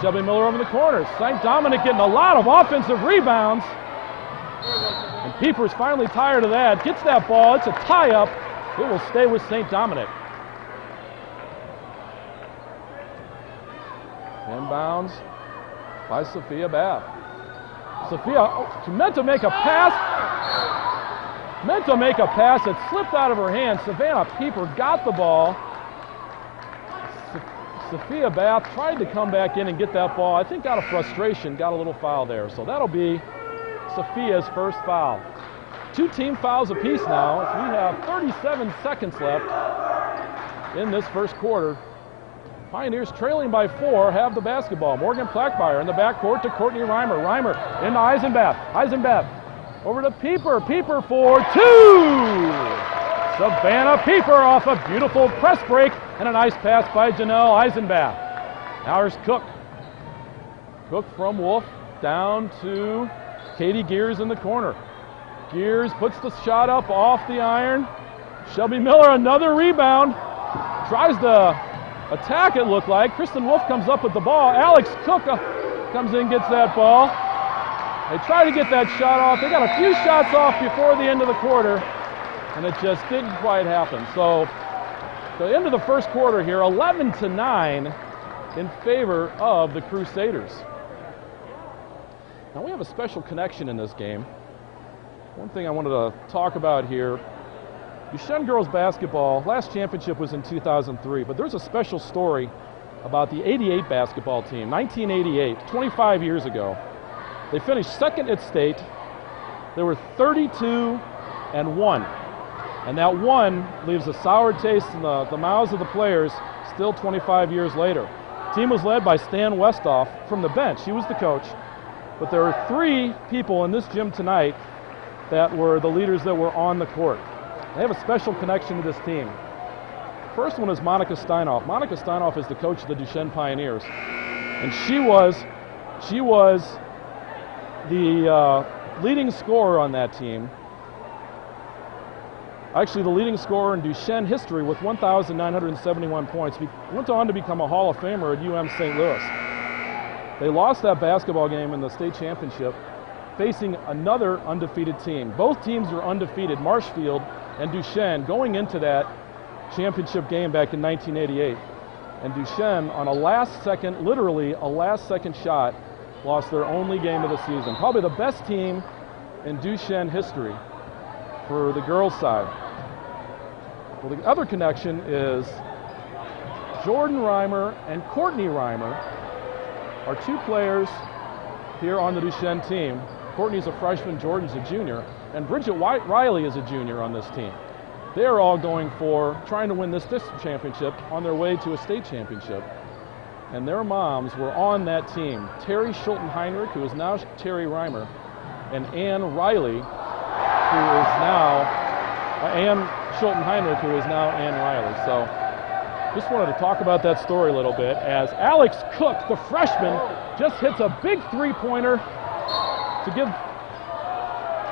Shelby Miller over the corner. St. Dominic getting a lot of offensive rebounds. And Pieper's finally tired of that. Gets that ball. It's a tie-up. It will stay with St. Dominic. Inbounds by Sophia Bath. Sophia she meant to make a pass. It slipped out of her hand. Savannah Pieper got the ball. Sophia Bath tried to come back in and get that ball. I think out of frustration, got a little foul there. So that'll be Sophia's first foul. 2 team fouls apiece now. As we have 37 seconds left in this first quarter. Pioneers trailing by 4 have the basketball. Morgan Plackmeyer in the backcourt to Courtney Reimer. Reimer into Eisenbath. Eisenbath over to Pieper. Pieper for 2. Savannah Pieper off a beautiful press break and a nice pass by Janelle Eisenbath. Now here's Cook. Cook from Wolf down to Katie Gears in the corner. Gears puts the shot up off the iron. Shelby Miller another rebound. Tries to attack, it looked like. Kristen Wolf comes up with the ball. Alex Cook comes in, gets that ball. They try to get that shot off. They got a few shots off before the end of the quarter, and it just didn't quite happen. So the end of the first quarter here, 11-9 in favor of the Crusaders. Now we have a special connection in this game. One thing I wanted to talk about here, Duchesne girls basketball, last championship was in 2003, but there's a special story about the 88 basketball team, 1988, 25 years ago. They finished second at state. They were 32-1, and that 1 leaves a sour taste in the mouths of the players still 25 years later. The team was led by Stan Westhoff from the bench. He was the coach, but there were 3 people in this gym tonight that were the leaders that were on the court. They have a special connection to this team. First one is Monica Steinoff. Monica Steinoff is the coach of the Duchesne Pioneers, and she was the leading scorer on that team. Actually, the leading scorer in Duchesne history with 1,971 points. He went on to become a Hall of Famer at UM St. Louis. They lost that basketball game in the state championship, facing another undefeated team. Both teams were undefeated, Marshfield and Duchesne, going into that championship game back in 1988. And Duchesne, on a last-second, literally a last-second shot, lost their only game of the season. Probably the best team in Duchesne history for the girls' side. Well, the other connection is Jordan Reimer and Courtney Reimer are 2 players here on the Duchesne team. Courtney's a freshman, Jordan's a junior, and Bridget Riley is a junior on this team. They're all going for trying to win this district championship on their way to a state championship. And their moms were on that team. Terry Schulten-Heinrich, who is now Terry Reimer, and Ann Riley, who is now Ann Schulten-Heinrich, who is now Ann Riley. So just wanted to talk about that story a little bit as Alex Cook, the freshman, just hits a big 3-pointer to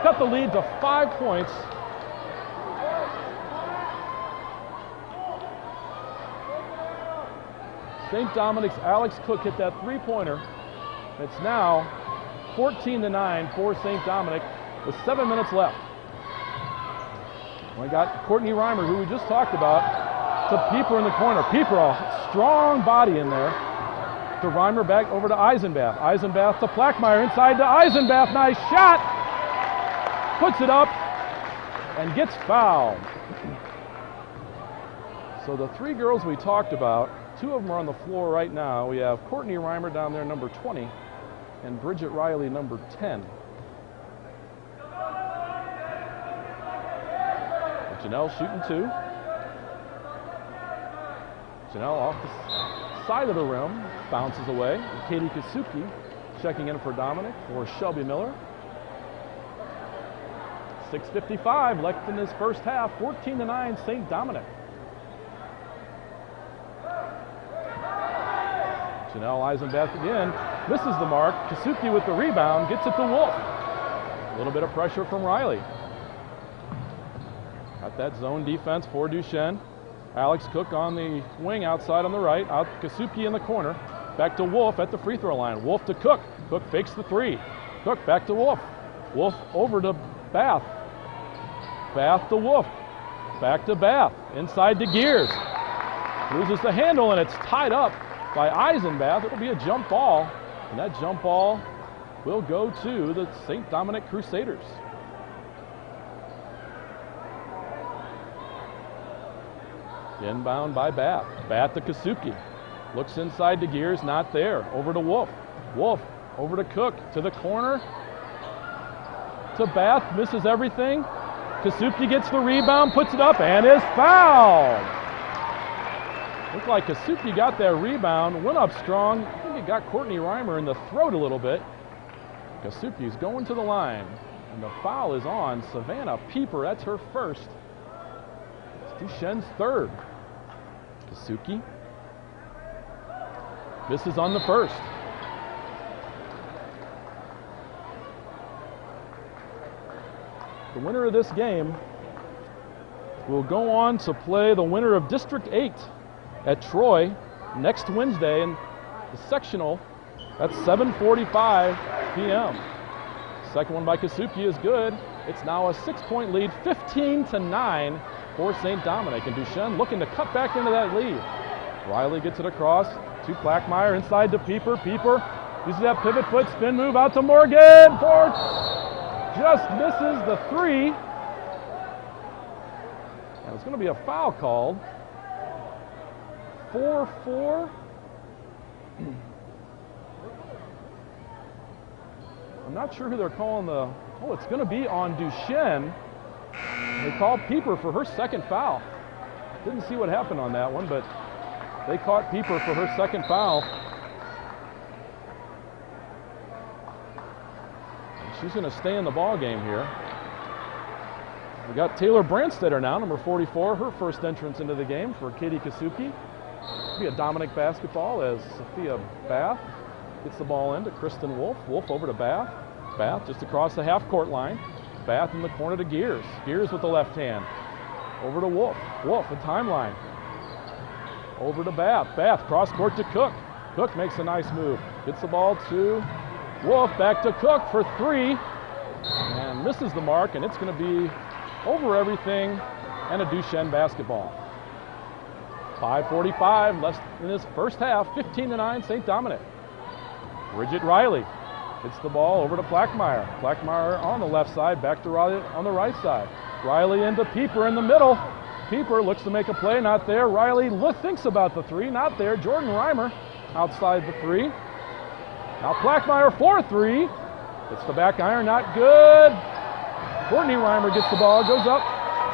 cut the lead to 5 points. St. Dominic's Alex Cook hit that 3-pointer. It's now 14-9 for St. Dominic with 7 minutes left. We got Courtney Reimer, who we just talked about, to Pieper in the corner. Pieper, a strong body in there. To Reimer, back over to Eisenbath. Eisenbath to Plackmeyer, inside to Eisenbath. Nice shot. Puts it up and gets fouled. So the 3 girls we talked about, 2 of them are on the floor right now. We have Courtney Reimer down there, number 20, and Bridget Riley, number 10. Janelle shooting 2. Janelle off the side of the rim, bounces away. And Katie Kasuki checking in for Dominic or Shelby Miller. 6:55 left in this first half, 14-9 St. Dominic. Janelle Eisenbath again, misses the mark. Kasuki with the rebound, gets it to Wolf. A little bit of pressure from Riley. Got that zone defense for Duchesne. Alex Cook on the wing outside on the right, out Kasuki in the corner. back to Wolf at the free throw line. Wolf to Cook. Cook fakes the three. Cook back to Wolf. Wolf over to Bath. Bath to Wolf. Back to Bath. Inside to Gears. Loses the handle, and it's tied up by Eisenbath. It'll be a jump ball, and that jump ball will go to the St. Dominic Crusaders. Inbound by Bath. Bath to Kasuki. Looks inside to Gears, not there. Over to Wolf. Wolf over to Cook, to the corner. To Bath, misses everything. Kasuki gets the rebound, puts it up, and is fouled. Looked like Kasuki got that rebound, went up strong. I think it got Courtney Reimer in the throat a little bit. Kasuki's going to the line, and the foul is on Savannah Pieper. That's her first. It's Duchense's third. Kasuki misses on the first. The winner of this game will go on to play the winner of District 8 at Troy next Wednesday in the sectional at 7:45 p.m. Second one by Kasuki is good. It's now a 6-point lead, 15-9 for St. Dominic. And Duchesne looking to cut back into that lead. Riley gets it across to Plackmeyer, inside to Pieper. Pieper uses that pivot foot, spin move out to Morgan. For just misses the three. And it's going to be a foul called. 4-4. I'm not sure who they're calling the... Oh, it's going to be on Duchesne. They called Pieper for her second foul. Didn't see what happened on that one, but they caught Pieper for her second foul. And she's going to stay in the ball game here. We got Taylor Brandstetter now, number 44, her first entrance into the game for Katie Kasuki. It'll be a Dominic basketball as Sophia Bath gets the ball into Kristen Wolf. Wolf over to Bath. Bath just across the half-court line. Bath in the corner to Gears. Gears with the left hand. Over to Wolf. Wolf, a timeline. Over to Bath. Bath cross-court to Cook. Cook makes a nice move. Gets the ball to Wolf. Back to Cook for three. And misses the mark, and it's going to be over everything and a Duchesne basketball. 5:45 left in this first half. 15-9 St. Dominic. Bridget Riley gets the ball over to Plackmeyer. Plackmeyer on the left side, back to Riley on the right side. Riley into Pieper in the middle. Pieper looks to make a play, not there. Riley thinks about the three, not there. Jordan Reimer outside the three. Now Plackmeyer for three. It's the back iron, not good. Courtney Reimer gets the ball, goes up,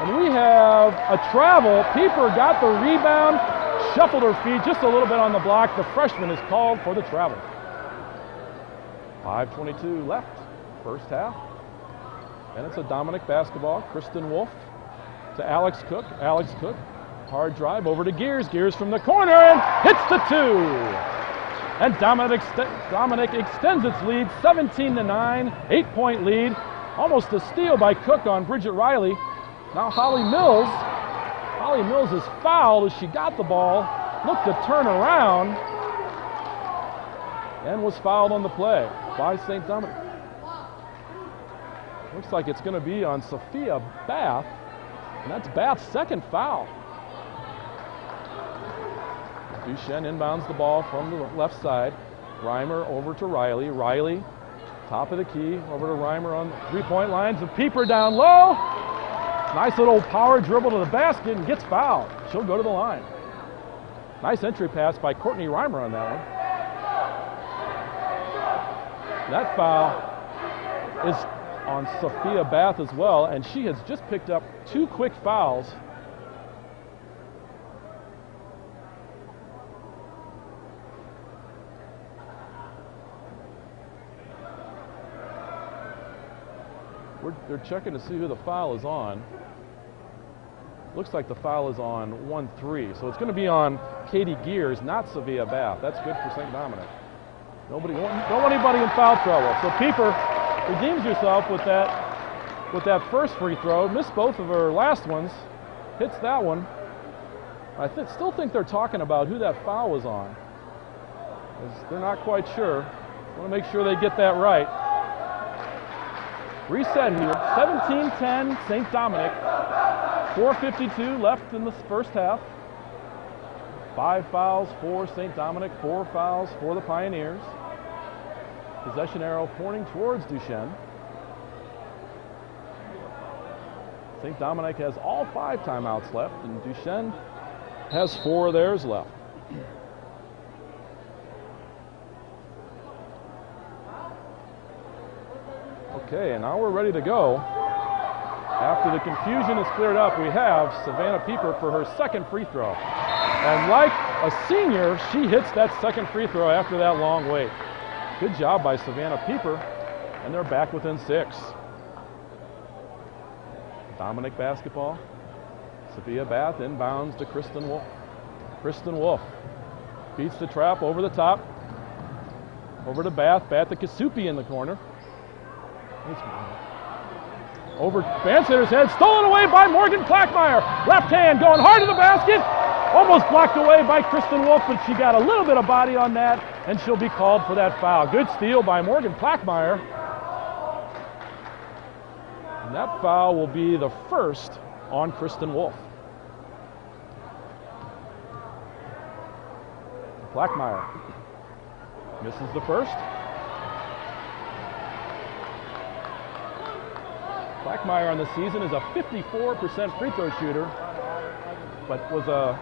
and we have a travel. Pieper got the rebound, shuffled her feet just a little bit on the block. The freshman is called for the travel. 5:22 left, first half. And it's a Dominic basketball. Kristen Wolf to Alex Cook. Alex Cook, hard drive over to Gears. Gears from the corner and hits the two. And Dominic extends its lead, 17-9, 8-point lead. Almost a steal by Cook on Bridget Riley. Now Holly Mills. Holly Mills is fouled as she got the ball, looked to turn around, and was fouled on the play by St. Dominic. Looks like it's going to be on Sophia Bath, and that's Bath's second foul. Duchesne inbounds the ball from the left side. Reimer over to Riley. Riley, top of the key, over to Reimer on the three-point lines, and Pieper down low. Nice little power dribble to the basket and gets fouled. She'll go to the line. Nice entry pass by Courtney Reimer on that one. That foul is on Sophia Bath as well, and she has just picked up two quick fouls. They're checking to see who the foul is on. Looks like the foul is on 1-3, so it's going to be on Katie Gears, not Sophia Bath. That's good for St. Dominic. Don't want anybody in foul trouble. So Pieper redeems herself with that first free throw. Missed both of her last ones. Hits that one. I still think they're talking about who that foul was on. as they're not quite sure. Want to make sure they get that right. Reset here, 17-10 St. Dominic. 4:52 left in the first half. 5 fouls for St. Dominic, 4 fouls for the Pioneers. Possession arrow pointing towards Duchesne. St. Dominic has all 5 timeouts left, and Duchesne has 4 of theirs left. Okay, and now we're ready to go. After the confusion is cleared up, we have Savannah Pieper for her second free throw. And like a senior, she hits that second free throw after that long wait. Good job by Savannah Pieper, and they're back within 6. Dominic basketball. Sophia Bath inbounds to Kristen Wolf. Kristen Wolf beats the trap over the top. Over to Bath. Bath to Kasupi in the corner. Over Bansitter's head, stolen away by Morgan Plackmeyer. Left hand going hard to the basket. Almost blocked away by Kristen Wolf, but she got a little bit of body on that, and she'll be called for that foul. Good steal by Morgan Plackmeyer. And that foul will be the first on Kristen Wolf. Plackmeyer misses the first. Plackmeyer on the season is a 54% free throw shooter, but was a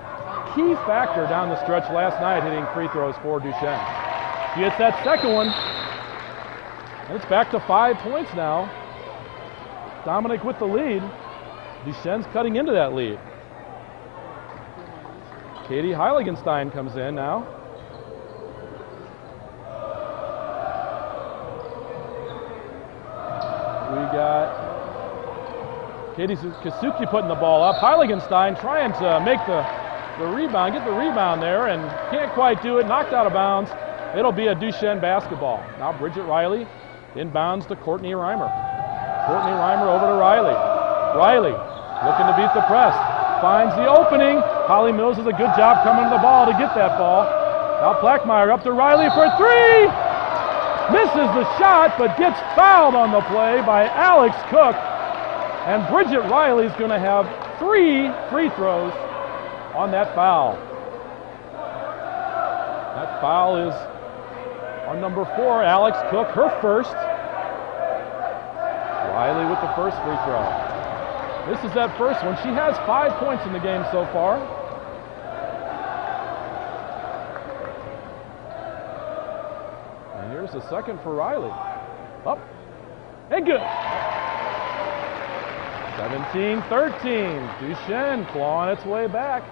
key factor down the stretch last night hitting free throws for Duchesne. She hits that second one, and it's back to 5 points now. Dominic with the lead. Duchesne's cutting into that lead. Katie Heiligenstein comes in now. We got Katie Kasuki putting the ball up. Heiligenstein trying to make the rebound, get the rebound there, and can't quite do it. Knocked out of bounds. It'll be a Duchesne basketball. Now Bridget Riley inbounds to Courtney Reimer. Courtney Reimer over to Riley. Riley looking to beat the press. Finds the opening. Holly Mills does a good job coming to the ball to get that ball. Now Plackmeyer up to Riley for 3. Misses the shot, but gets fouled on the play by Alex Cook. And Bridget Riley's going to have 3 free throws on that foul. That foul is on number 4, Alex Cook, her first. Riley with the first free throw. This is that first one. She has 5 points in the game so far. And here's the second for Riley. Up and good. 17-13. Duchesne clawing its way back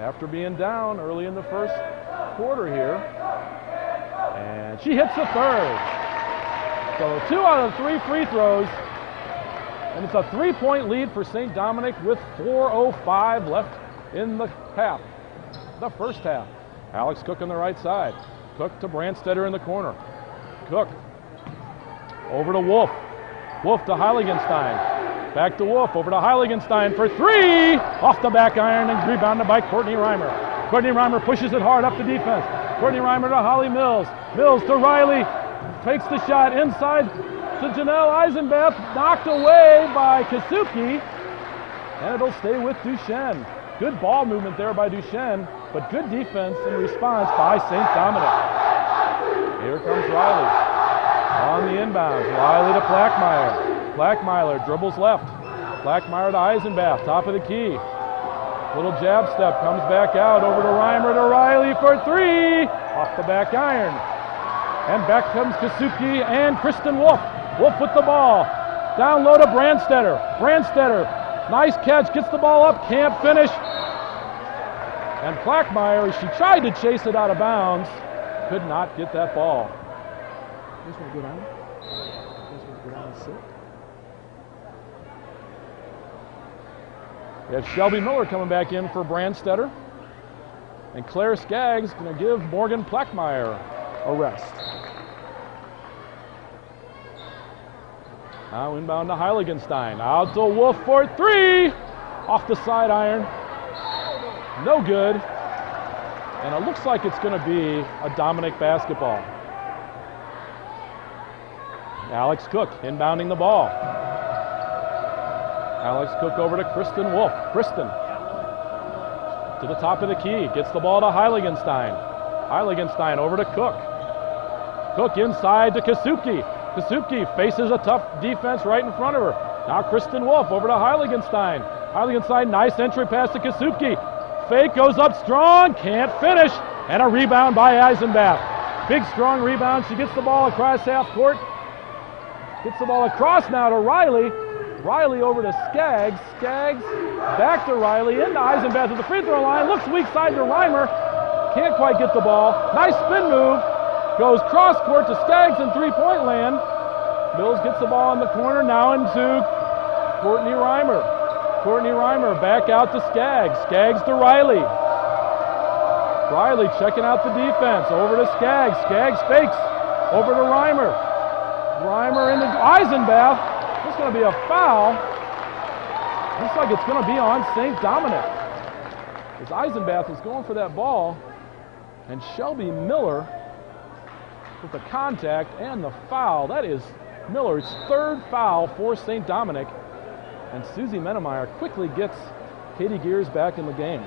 after being down early in the first quarter here. And she hits the third. So 2 out of 3 free throws. And it's a 3-point lead for St. Dominic with 4:05 left in the half, the first half. Alex Cook on the right side. Cook to Brandstetter in the corner. Cook over to Wolf. Wolf to Heiligenstein. Back to Wolf, over to Heiligenstein for 3. Off the back iron and rebounded by Courtney Reimer. Courtney Reimer pushes it hard up the defense. Courtney Reimer to Holly Mills. Mills to Riley. Takes the shot inside to Janelle Eisenbath. Knocked away by Kasuki. And it'll stay with Duchesne. Good ball movement there by Duchesne, but good defense in response by St. Dominic. Here comes Riley. On the inbound, Riley to Plackmeyer. Plackmeyer dribbles left. Plackmeyer to Eisenbath, top of the key. Little jab step, comes back out, over to Reimer to Riley for 3. Off the back iron. And back comes Kasuki and Kristen Wolf. Wolf with the ball. Down low to Brandstetter. Brandstetter, nice catch, gets the ball up, can't finish. And Plackmeyer, she tried to chase it out of bounds, could not get that ball. Just want to go down. Just want to go down and sit. We have Shelby Miller coming back in for Brandstetter. And Claire Skaggs going to give Morgan Plackmeyer a rest. Now inbound to Heiligenstein. Out to Wolf for 3. Off the side iron. No good. And it looks like it's going to be a Dominic basketball. Alex Cook inbounding the ball. Alex Cook over to Kristen Wolf. Kristen to the top of the key. Gets the ball to Heiligenstein. Heiligenstein over to Cook. Cook inside to Kasuki. Kasuki faces a tough defense right in front of her. Now Kristen Wolf over to Heiligenstein. Heiligenstein, nice entry pass to Kasuki. Fake goes up strong, can't finish, and a rebound by Eisenbath. Big strong rebound. She gets the ball across half court. Gets the ball across now to Riley. Riley over to Skaggs. Skaggs back to Riley into Eisenbath at the free throw line. Looks weak side to Reimer. Can't quite get the ball. Nice spin move. Goes cross court to Skaggs in three-point land. Mills gets the ball in the corner now into Courtney Reimer. Courtney Reimer back out to Skaggs. Skaggs to Riley. Riley checking out the defense. Over to Skaggs. Skaggs fakes. Over to Reimer. Reimer into Eisenbath. There's going to be a foul. Looks like it's going to be on St. Dominic. As Eisenbath is going for that ball, and Shelby Miller with the contact and the foul. That is Miller's third foul for St. Dominic. And Susie Menemeyer quickly gets Katie Gears back in the game.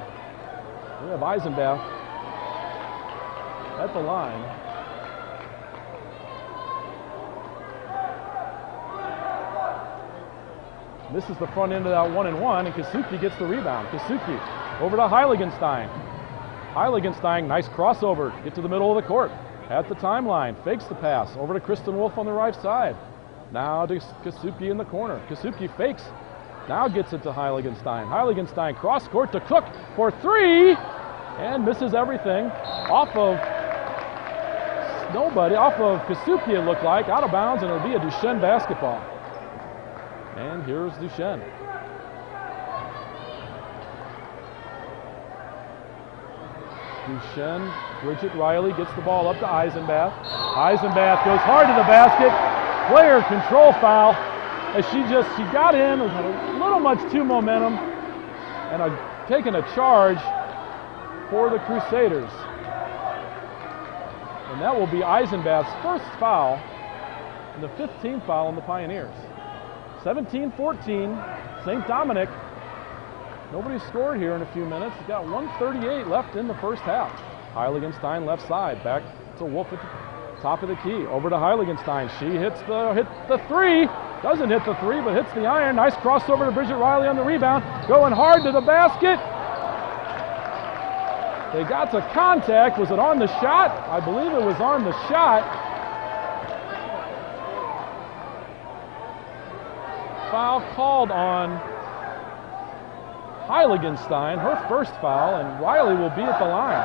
We have Eisenbath at the line. Misses the front end of that 1-and-1, and Kasuki gets the rebound. Kasuki over to Heiligenstein. Heiligenstein, nice crossover. Get to the middle of the court. At the timeline, fakes the pass. Over to Kristen Wolf on the right side. Now to Kasuki in the corner. Kasuki fakes. Now gets it to Heiligenstein. Heiligenstein cross court to Cook for three, and misses everything. Off of nobody, off of Kasuki it looked like, out of bounds, and it'll be a Duchesne basketball. And here's Duchesne. Duchesne, Bridget Riley gets the ball up to Eisenbath. Eisenbath goes hard to the basket. Player control foul. As she got in with a little much too momentum and taking a charge for the Crusaders. And that will be Eisenbath's first foul and the 15th foul on the Pioneers. 17-14, St. Dominic. Nobody scored here in a few minutes. We've got 1:38 left in the first half. Heiligenstein left side, back to Wolf at the top of the key. Over to Heiligenstein. She hit the three. Doesn't hit the three, but hits the iron. Nice crossover to Bridget Riley on the rebound. Going hard to the basket. They got to contact. Was it on the shot? I believe it was on the shot. Foul called on Heiligenstein, her first foul, and Riley will be at the line.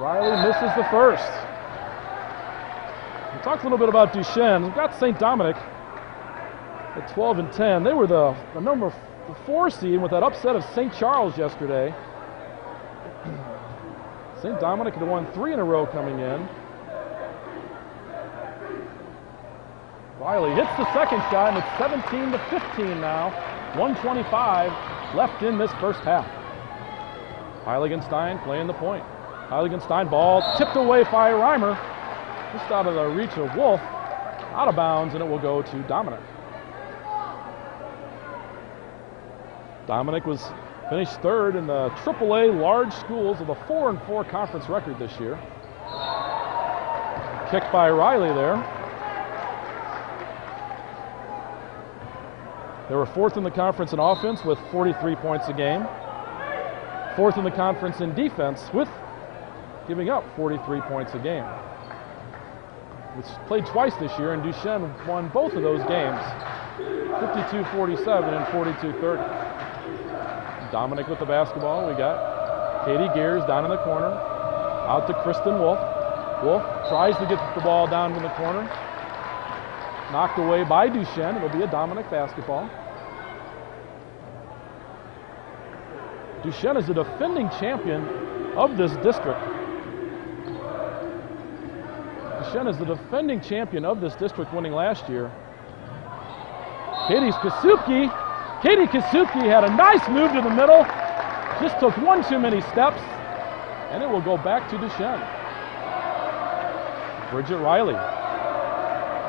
Riley misses the first. We talked a little bit about Duchesne. We've got St. Dominic at 12-10. They were the number 4 seed with that upset of St. Charles yesterday. St. Dominic had won 3 in a row coming in. Riley hits the second shot, and it's 17-15 now. 1:25 left in this first half. Heiligenstein playing the point. Heiligenstein ball tipped away by Reimer. Just out of the reach of Wolf. Out of bounds, and it will go to Dominic. Dominic finished third in the AAA large schools with a 4-4 conference record this year. Kicked by Riley there. They were 4th in the conference in offense with 43 points a game. 4th in the conference in defense with giving up 43 points a game. It's played twice this year, and Duchesne won both of those games, 52-47 and 42-30. Dominic with the basketball. We got Katie Gears down in the corner. Out to Kristen Wolf. Wolf tries to get the ball down in the corner. Knocked away by Duchesne. It'll be a Dominic basketball. Duchesne is the defending champion of this district. Duchesne is the defending champion of this district, winning last year. Katie Kasuki had a nice move to the middle Just took one too many steps, and it will go back to Duchense. Bridget Riley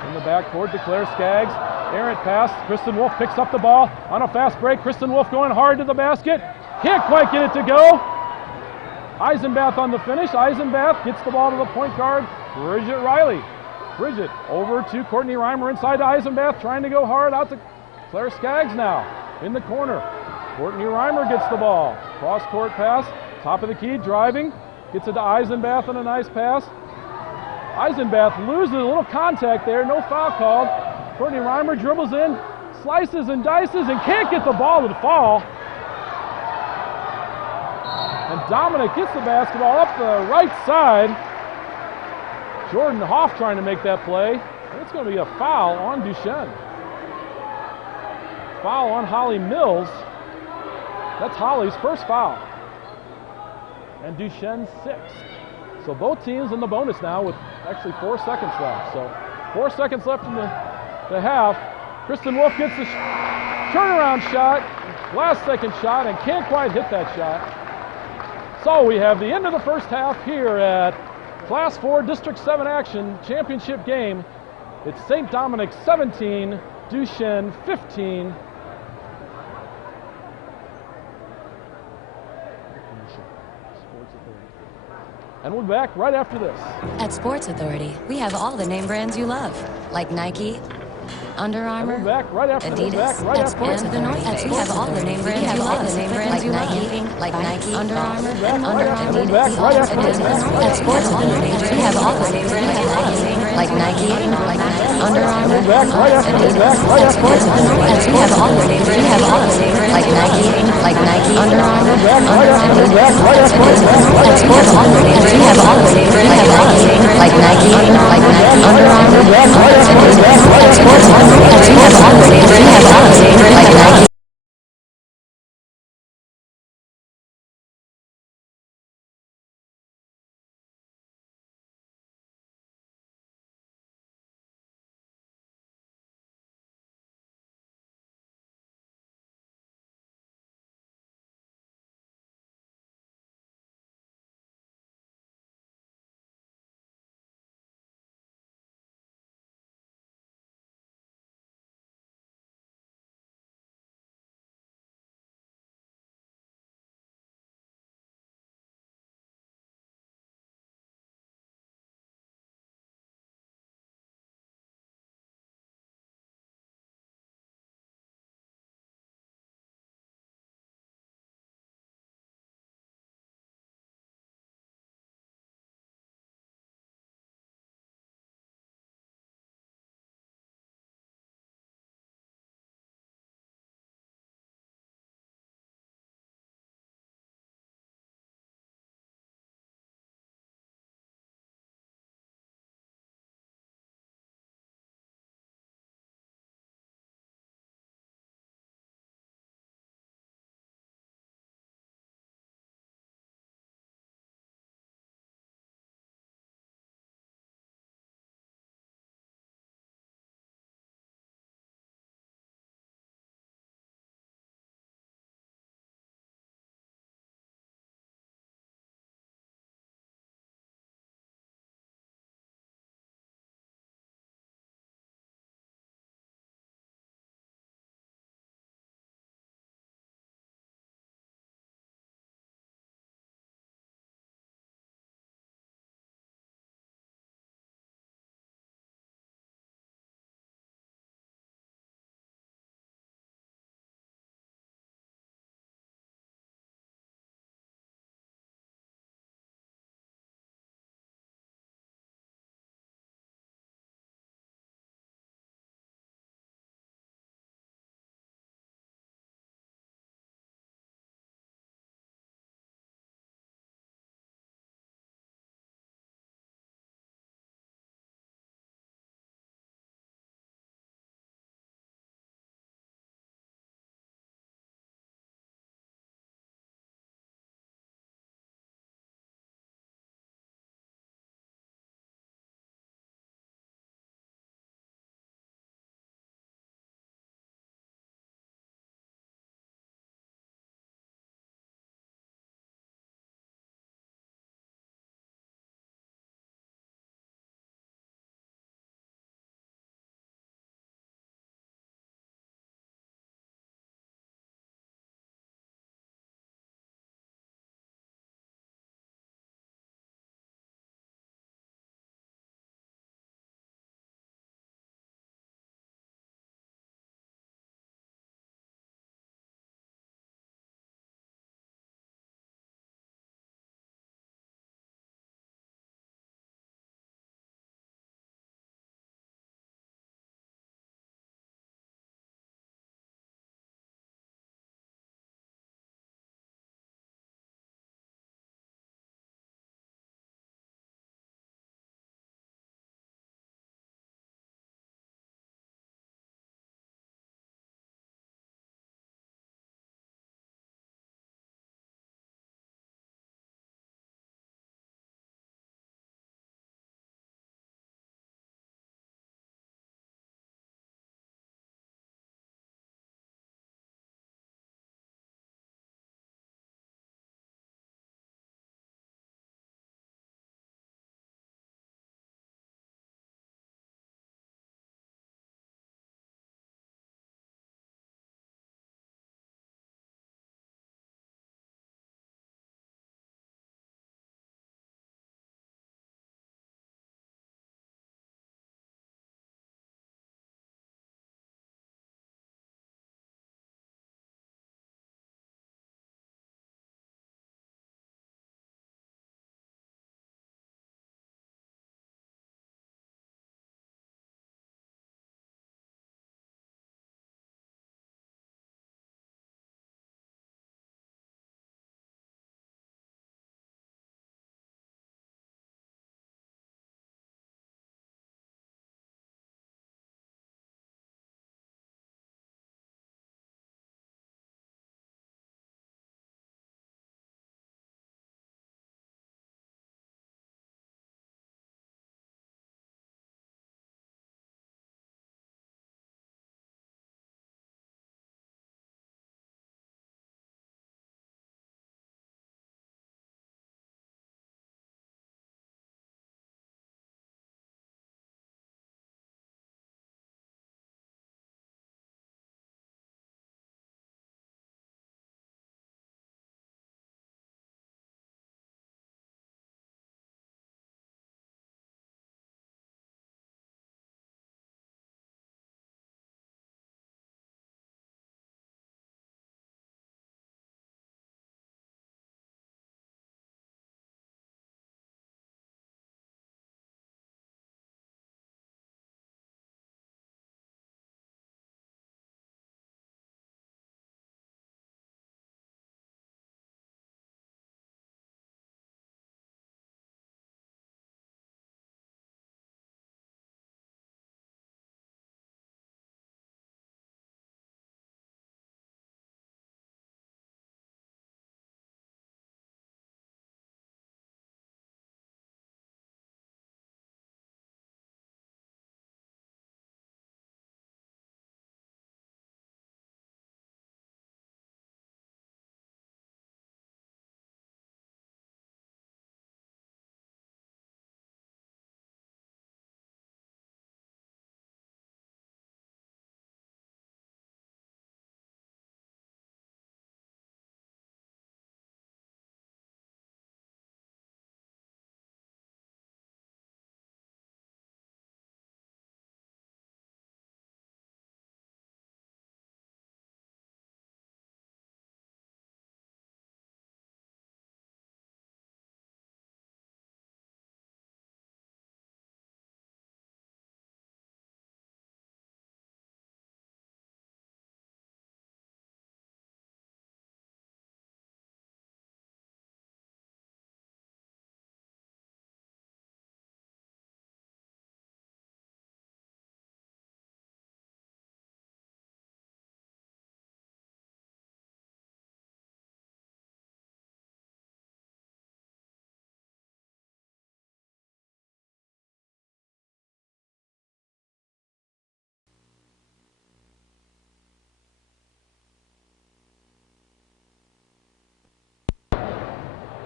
in the backcourt to Claire Skaggs. Errant pass. Kristen Wolf picks up the ball on a fast break. Kristen Wolf going hard to the basket. Can't quite get it to go. Eisenbath on the finish. Eisenbath gets the ball to the point guard, Bridget Riley. Bridget over to Courtney Reimer inside to Eisenbath, trying to go hard out to Claire Skaggs now in the corner. Courtney Reimer gets the ball. Cross-court pass, top of the key, driving. Gets it to Eisenbath on a nice pass. Eisenbath loses a little contact there, no foul called. Courtney Reimer dribbles in, slices and dices, and can't get the ball to fall. And Dominic gets the basketball up the right side. Jordan Hoff trying to make that play. And it's going to be a foul on Duchense. Foul on Holly Mills. That's Holly's first foul. And Duchense sixth. So both teams in the bonus now with actually 4 seconds left. So 4 seconds left in the half. Kristen Wolf gets the turnaround shot, last second shot, and can't quite hit that shot. So we have the end of the first half here at Class 4 District 7 action championship game. It's St. Dominic 17, Duchesne 15. And we'll be back right after this. At Sports Authority, we have all the name brands you love, like Nike, Under Armour, We'll back right after Adidas. this. Back right At after Sports this. Authority, we have all the name brands you love, like Nike, Under Armour, We'll back right after this. At Sports Authority, we have all the name brands you love, like Nike, Under Armour, Adidas. At Sports Authority, we have all the name brands, like Nike, Under Armour, Adidas. At Sports Authority, we have all the name brands, like Nike, Under Armour, Adidas. At Sports Authority, we have all the name brands, like Nike.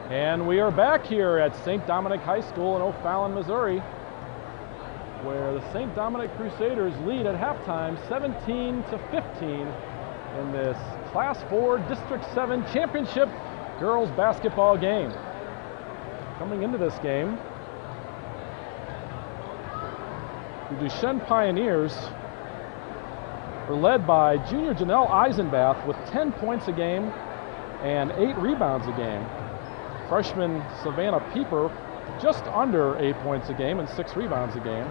And we are back here at St. Dominic High School in O'Fallon, Missouri, where the St. Dominic Crusaders lead at halftime 17-15 in this Class 4 District 7 Championship girls basketball game. Coming into this game, the Duchense Pioneers are led by junior Janelle Eisenbath with 10 points a game and 8 rebounds a game. Freshman Savannah Pieper just under 8 points a game and 6 rebounds a game.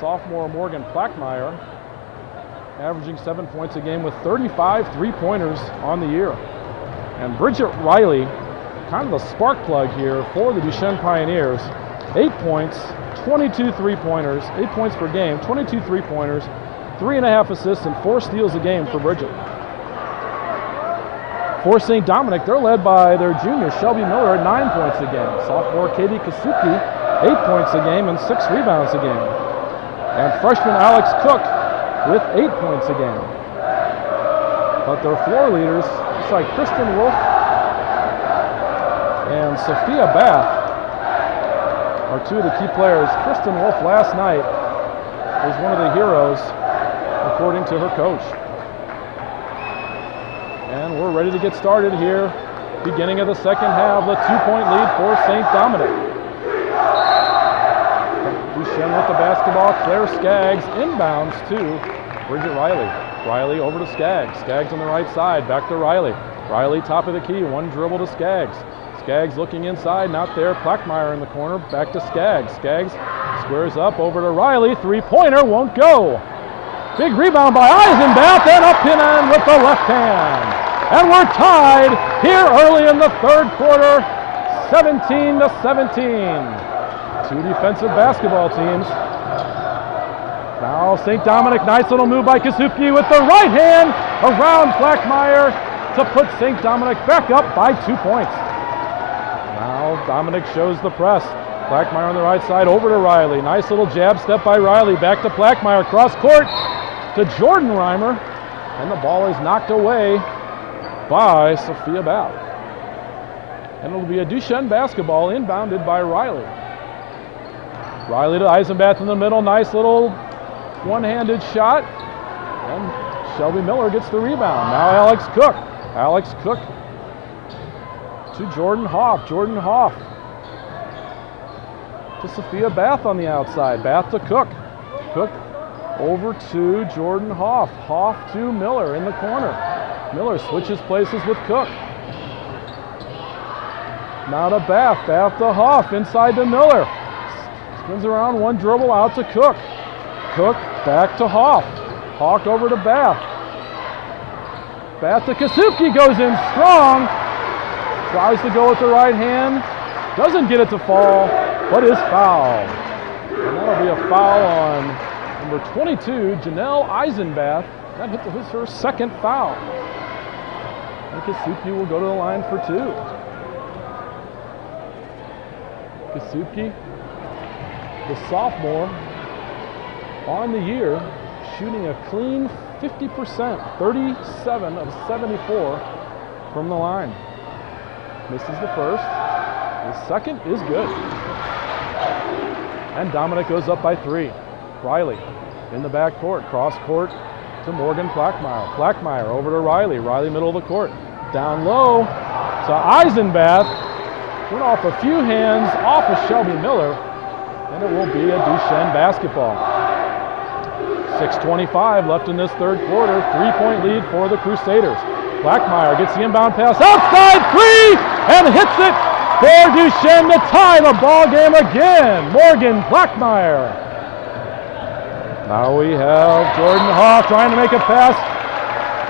Sophomore Morgan Plackmeyer averaging 7 points a game with 35 three-pointers on the year. And Bridget Riley, kind of the spark plug here for the Duchense Pioneers. 8 points, 22 three-pointers, 8 points per game, 22 three-pointers, 3.5 assists, and 4 steals a game for Bridget. For St. Dominic, they're led by their junior Shelby Miller at 9 points a game. Sophomore Katie Kasuki, 8 points a game and 6 rebounds a game. And freshman Alex Cook with 8 points a game. But their floor leaders, it's like Kristen Wolf and Sophia Bath, are two of the key players. Kristen Wolf last night was one of the heroes, according to her coach. And we're ready to get started here. Beginning of the second half, the 2-point lead for St. Dominic. Duchense with the basketball. Claire Skaggs inbounds to Bridget Riley. Riley over to Skaggs. Skaggs on the right side, back to Riley. Riley top of the key, one dribble to Skaggs. Skaggs looking inside, not there. Plackmeyer in the corner, back to Skaggs. Skaggs squares up over to Riley. Three-pointer won't go. Big rebound by Eisenbath, and up and in with the left hand. And we're tied here early in the third quarter, 17-17. Two defensive basketball teams. Now St. Dominic, nice little move by Kasuki with the right hand around Plackmeyer to put St. Dominic back up by 2 points. Now Dominic shows the press. Plackmeyer on the right side over to Riley. Nice little jab step by Riley. Back to Plackmeyer, cross court to Jordan Reimer. And the ball is knocked away by Sophia Bath. And it'll be a Duchense basketball inbounded by Riley. Riley to Eisenbath in the middle. Nice little one-handed shot. And Shelby Miller gets the rebound. Now Alex Cook. Alex Cook to Jordan Hoff. Jordan Hoff to Sophia Bath on the outside. Bath to Cook. Cook over to Jordan Hoff. Hoff to Miller in the corner. Miller switches places with Cook. Now to Bath. Bath to Hoff. Inside to Miller. Spins around, one dribble out to Cook. Cook back to Hoff. Hawk over to Bath. Bath to Kasuki, goes in strong. Tries to go with the right hand. Doesn't get it to fall, but is fouled. And that'll be a foul on number 22, Janelle Eisenbath. That was her second foul. And Kasuki will go to the line for 2. Kasuki, the sophomore, on the year, shooting a clean 50%, 37 of 74 from the line. Misses the first. The second is good. And Dominic goes up by 3. Riley in the back court, cross court to Morgan Plackmeyer. Plackmeyer over to Riley. Riley middle of the court. Down low to Eisenbath. Went off a few hands off of Shelby Miller. And it will be a Duchense basketball. 6:25 left in this third quarter. 3-point lead for the Crusaders. Plackmeyer gets the inbound pass outside 3 and hits it for Duchense to tie the ball game again. Morgan Plackmeyer. Now we have Jordan Hoff trying to make a pass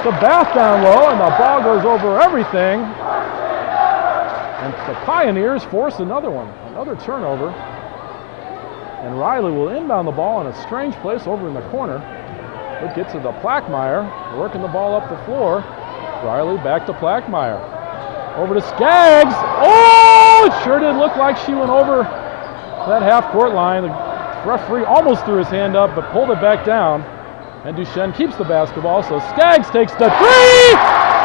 to Bath down low, and the ball goes over everything. And the Pioneers force another one, another turnover. And Riley will inbound the ball in a strange place over in the corner. It gets to the Plackmeyer, working the ball up the floor. Riley back to Plackmeyer. Over to Skaggs. Oh, it sure did look like she went over that half-court line. The referee almost threw his hand up, but pulled it back down. And Duchense keeps the basketball, so Skaggs takes the 3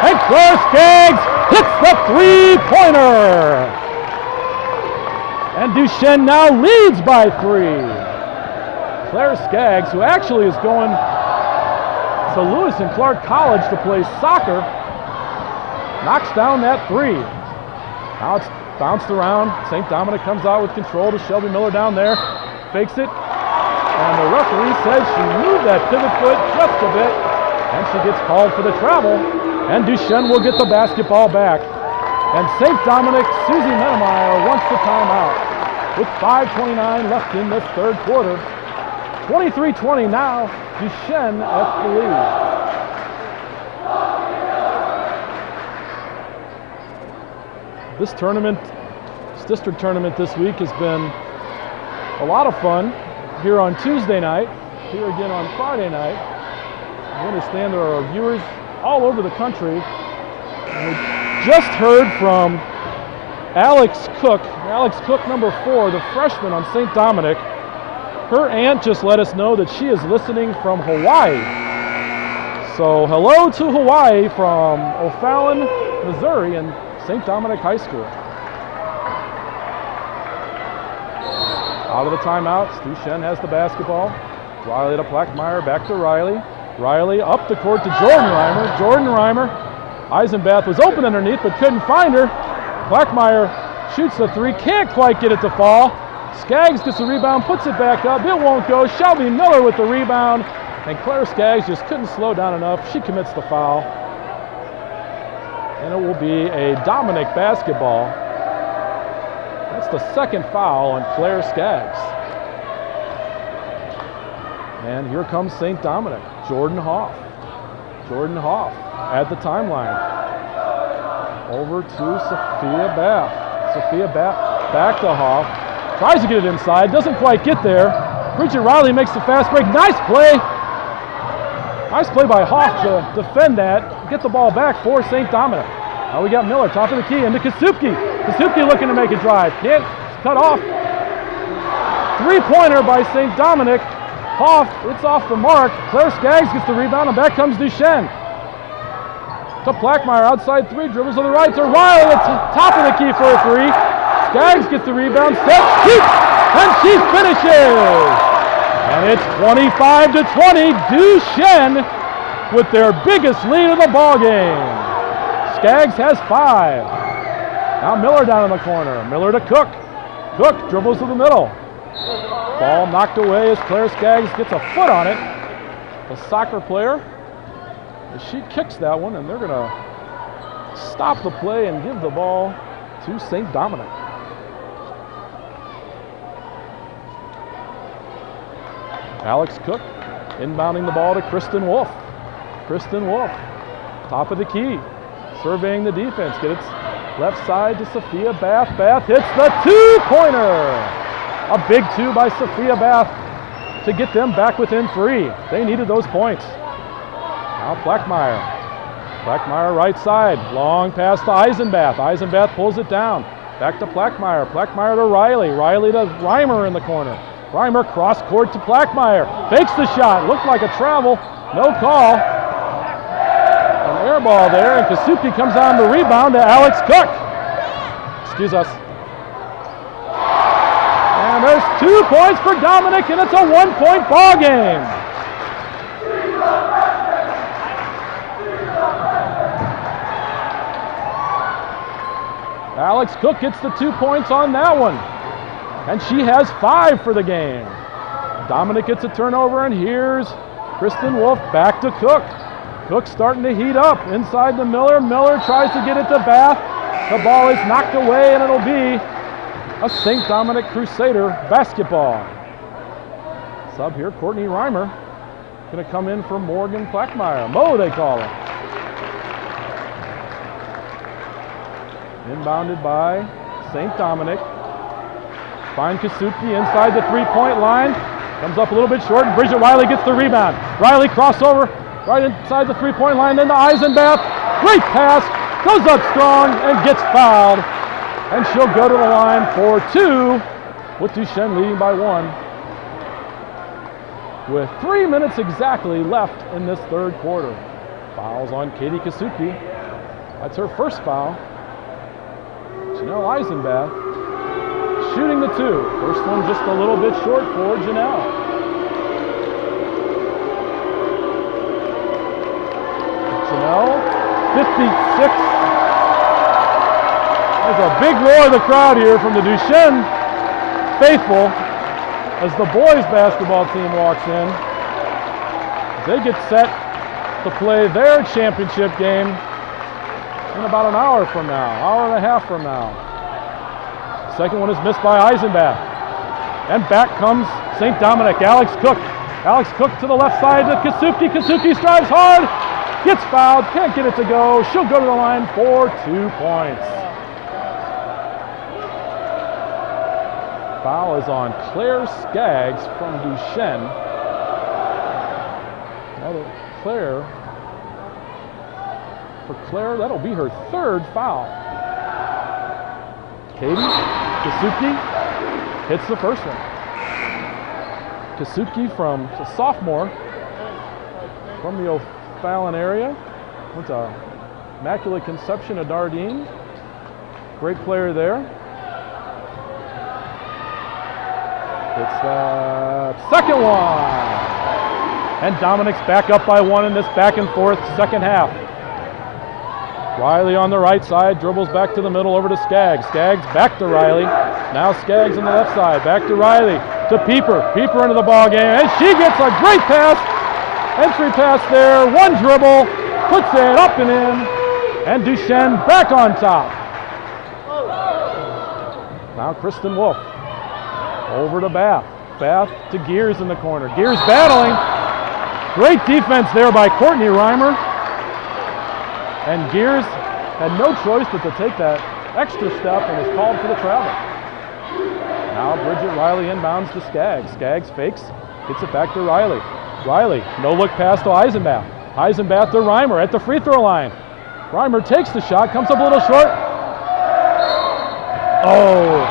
And Claire Skaggs hits the three-pointer. And Duchesne now leads by 3. Claire Skaggs, who actually is going to Lewis and Clark College to play soccer, knocks down that 3. Now it's bounced around. St. Dominic comes out with control to Shelby Miller down there. Fakes it. And the referee says she moved that pivot foot just a bit. And she gets called for the travel. And Duchesne will get the basketball back. And St. Dominic, Susie Menemeyer wants the timeout. With 5:29 left in this third quarter. 23-20 now. Duchesne at the lead. This tournament, this district tournament this week has been a lot of fun here on Tuesday night, here again on Friday night. I understand there are viewers all over the country. And we just heard from Alex Cook, number 4, the freshman on St. Dominic. Her aunt just let us know that she is listening from Hawaii. So hello to Hawaii from O'Fallon, Missouri, and St. Dominic High School. Out of the timeouts, Duchesne has the basketball. Riley to Plackmeyer, back to Riley. Riley up the court to Jordan Reimer. Jordan Reimer. Eisenbath was open underneath but couldn't find her. Plackmeyer shoots the 3, can't quite get it to fall. Skaggs gets the rebound, puts it back up. It won't go. Shelby Miller with the rebound. And Claire Skaggs just couldn't slow down enough. She commits the foul. And it will be a Dominic basketball. That's the second foul on Claire Skaggs. And here comes St. Dominic. Jordan Hoff. Jordan Hoff at the timeline. Over to Sophia Bath. Sophia Bath back to Hoff. Tries to get it inside, doesn't quite get there. Bridget Riley makes the fast break. Nice play. Nice play by Hoff to defend that. Get the ball back for St. Dominic. Now we got Miller, top of the key, into Kasupki. Kasupki looking to make a drive. Can't, cut off. Three-pointer by St. Dominic. Hoff, it's off the mark. Claire Skaggs gets the rebound, and back comes Duchesne. To Plackmeyer, outside 3, dribbles to the right to Riley at top of the key for a 3. Skaggs gets the rebound, sets, shoots, and she finishes. And it's 25-20, Duchesne with their biggest lead of the ball game. Skaggs has 5. Now Miller down in the corner. Miller to Cook. Cook dribbles to the middle. Ball knocked away as Claire Skaggs gets a foot on it. The soccer player, she kicks that one, and they're going to stop the play and give the ball to St. Dominic. Alex Cook inbounding the ball to Kristen Wolf. Kristen Wolf, top of the key, surveying the defense. Get its left side to Sophia Bath. Bath hits the 2-pointer. A big 2 by Sophia Bath to get them back within 3. They needed those points. Now Plackmeyer. Plackmeyer right side. Long pass to Eisenbath. Eisenbath pulls it down. Back to Plackmeyer. Plackmeyer to Riley. Riley to Reimer in the corner. Reimer cross court to Plackmeyer. Fakes the shot. Looked like a travel. No call. An air ball there, and Kasupki comes on the rebound to Alex Cook. Excuse us. And there's 2 points for Dominic, and it's a 1-point ball game. Alex Cook gets the 2 points on that one. And she has 5 for the game. Dominic gets a turnover, and here's Kristen Wolf back to Cook. Cook starting to heat up inside to Miller. Miller tries to get it to Bath. The ball is knocked away, and it'll be a St. Dominic Crusader basketball. Sub here, Courtney Reimer. Going to come in for Morgan Plackmeyer. Mo, they call him. Inbounded by St. Dominic. Find Kasupki inside the 3-point line. Comes up a little bit short, and Bridget Riley gets the rebound. Riley crossover right inside the 3-point line, then to Eisenbath. Great pass, goes up strong, and gets fouled. And she'll go to the line for 2, with Duchesne leading by 1. With 3 minutes exactly left in this third quarter. Fouls on Katie Kasupki. That's her first foul. Janelle Eisenbath shooting the 2. First one just a little bit short for Janelle. Janelle, 56. There's a big roar of the crowd here from the Duchesne faithful as the boys basketball team walks in. They get set to play their championship game in about an hour from now, hour and a half from now. Second one is missed by Eisenbath. And back comes St. Dominic, Alex Cook. Alex Cook to the left side to Kasuki. Kasuki strives hard, gets fouled, can't get it to go. She'll go to the line for 2 points. Foul is on Claire Skaggs from Duchesne. For Claire, that'll be her 3rd foul. Katie Kasuki hits the first one. Kasuki from a sophomore from the O'Fallon area. Went to Immaculate Conception of Dardenne. Great player there. It's the second one. And Dominic's back up by 1 in this back and forth second half. Riley on the right side, dribbles back to the middle over to Skaggs. Skaggs back to Riley. Now Skaggs on the left side, back to Riley, to Pieper. Pieper into the ball game, and she gets a great pass. Entry pass there, 1 dribble, puts it up and in, and Duchesne back on top. Now Kristen Wolf over to Bath. Bath to Gears in the corner. Gears battling. Great defense there by Courtney Reimer. And Gears had no choice but to take that extra step and was called for the travel. Now Bridget Riley inbounds to Skaggs. Skaggs fakes, gets it back to Riley. Riley, no look pass to Eisenbath. Eisenbath to Reimer at the free throw line. Reimer takes the shot, comes up a little short. Oh,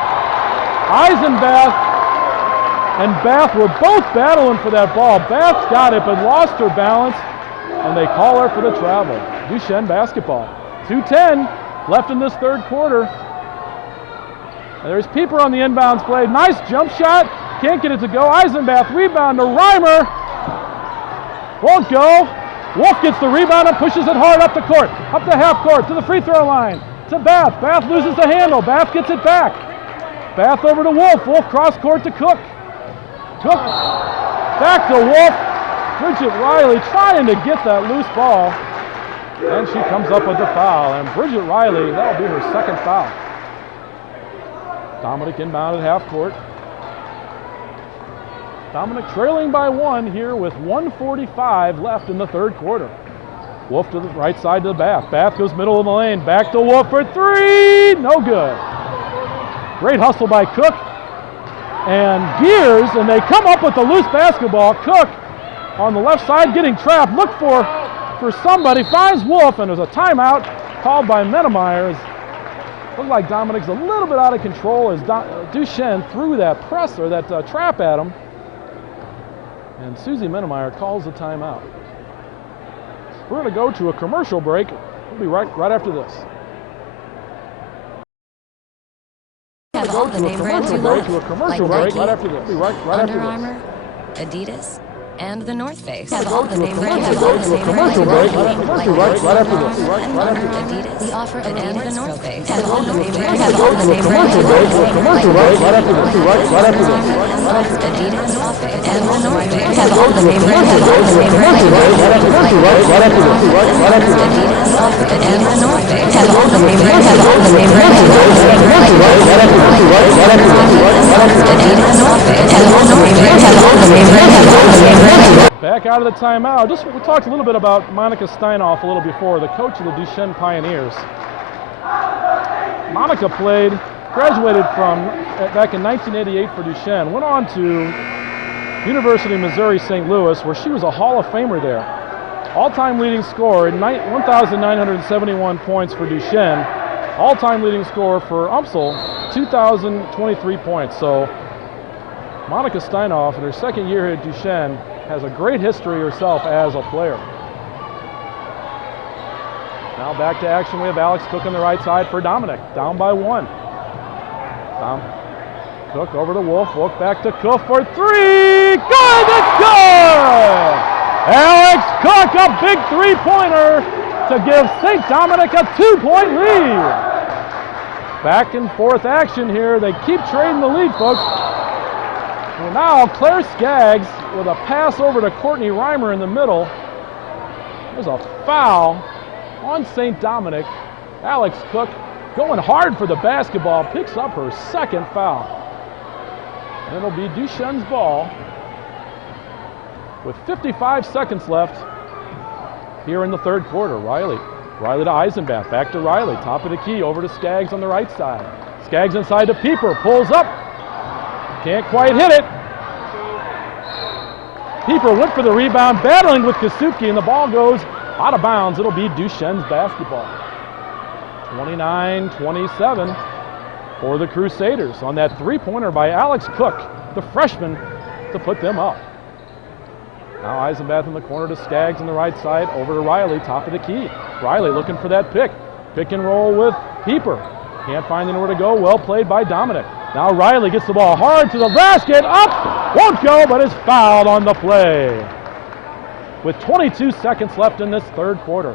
Eisenbath and Bath were both battling for that ball. Bath got it but lost her balance, and they call her for the travel. Duchesne basketball. 2:10 left in this 3rd quarter. And there's Pieper on the inbounds play. Nice jump shot. Can't get it to go. Eisenbath rebound to Reimer. Won't go. Wolf gets the rebound and pushes it hard up the court. Up the half court to the free throw line. To Bath. Bath loses the handle. Bath gets it back. Bath over to Wolf. Wolf cross court to Cook. Cook back to Wolf. Bridget Riley trying to get that loose ball. And she comes up with the foul. And Bridget Riley, that'll be her 2nd foul. Dominic inbound at half court. Dominic trailing by 1 here with 1:45 left in the 3rd quarter. Wolf to the right side to the Bath. Bath goes middle of the lane. Back to Wolf for 3. No good. Great hustle by Cook. And Gears, and they come up with the loose basketball. Cook on the left side getting trapped. Look for somebody. Finds Wolf, and there's a timeout called by Menemeyer. Looked like Dominic's a little bit out of control as Duchesne threw that press or that trap at him. And Susie Menemeyer calls the timeout. We're going to go to a commercial break. We'll be right after this. Have all the name brands you love, like Nike, Under Armour, Adidas, and the North Face. Have all the name brands you love, like commercial break right after this. Adidas. We offer Adidas and the North Face. Have all the name brands. Have all the name brands you love, commercial break right after this. Adidas and the North Face. Have all the name brands. Have all the name brands. Adidas and the North Face. Have all the name brands. Have all the name brands. Back out of the timeout. We talked a little bit about Monica Steinoff a little before, the coach of the Duchesne Pioneers. Monica graduated from back in 1988 for Duchesne, went on to University of Missouri St. Louis, where she was a Hall of Famer there. All-time leading scorer, 1,971 points for Duchesne. All-time leading scorer for UMSL, 2,023 points. So Monica Steinoff, in her 2nd year here at Duchesne, has a great history herself as a player. Now back to action. We have Alex Cook on the right side for Dominic. Down by 1. Cook over to Wolf. Wolf back to Cook for 3. Good! It's good! Alex Cook, a big 3-pointer to give St. Dominic a 2-point lead. Back and forth action here. They keep trading the lead, folks. Well, now Claire Skaggs with a pass over to Courtney Reimer in the middle. There's a foul on St. Dominic. Alex Cook going hard for the basketball, picks up her second foul. And it'll be Duchense's ball with 55 seconds left here in the third quarter. Riley to Eisenbach, back to Riley, top of the key, over to Skaggs on the right side. Skaggs inside to Pieper, pulls up, can't quite hit it. Pieper went for the rebound, battling with Kasuki, and the ball goes out of bounds. It'll be Duchense's basketball. 29-27 for the Crusaders on that 3-pointer by Alex Cook, the freshman, to put them up. Now Eisenbach in the corner to Skaggs on the right side, over to Riley, top of the key. Riley looking for that pick and roll with Pieper. Can't find anywhere to go, well played by Dominic. Now Riley gets the ball hard to the basket, up, won't go, but is fouled on the play. With 22 seconds left in this third quarter.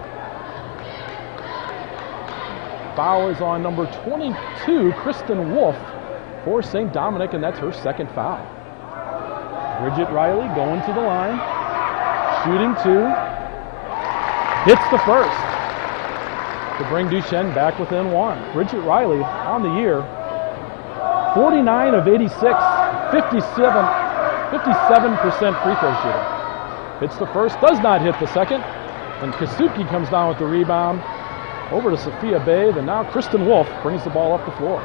Foul is on number 22, Kristen Wolf, for St. Dominic, and that's her second foul. Bridget Riley going to the line, shooting 2, hits the first to bring Duchesne back within 1. Bridget Riley on the year, 49 of 86, 57% free throw shooter. Hits the first, does not hit the second, and Kasuki comes down with the rebound over to Sophia Bay. And now Kristen Wolf brings the ball up the floor.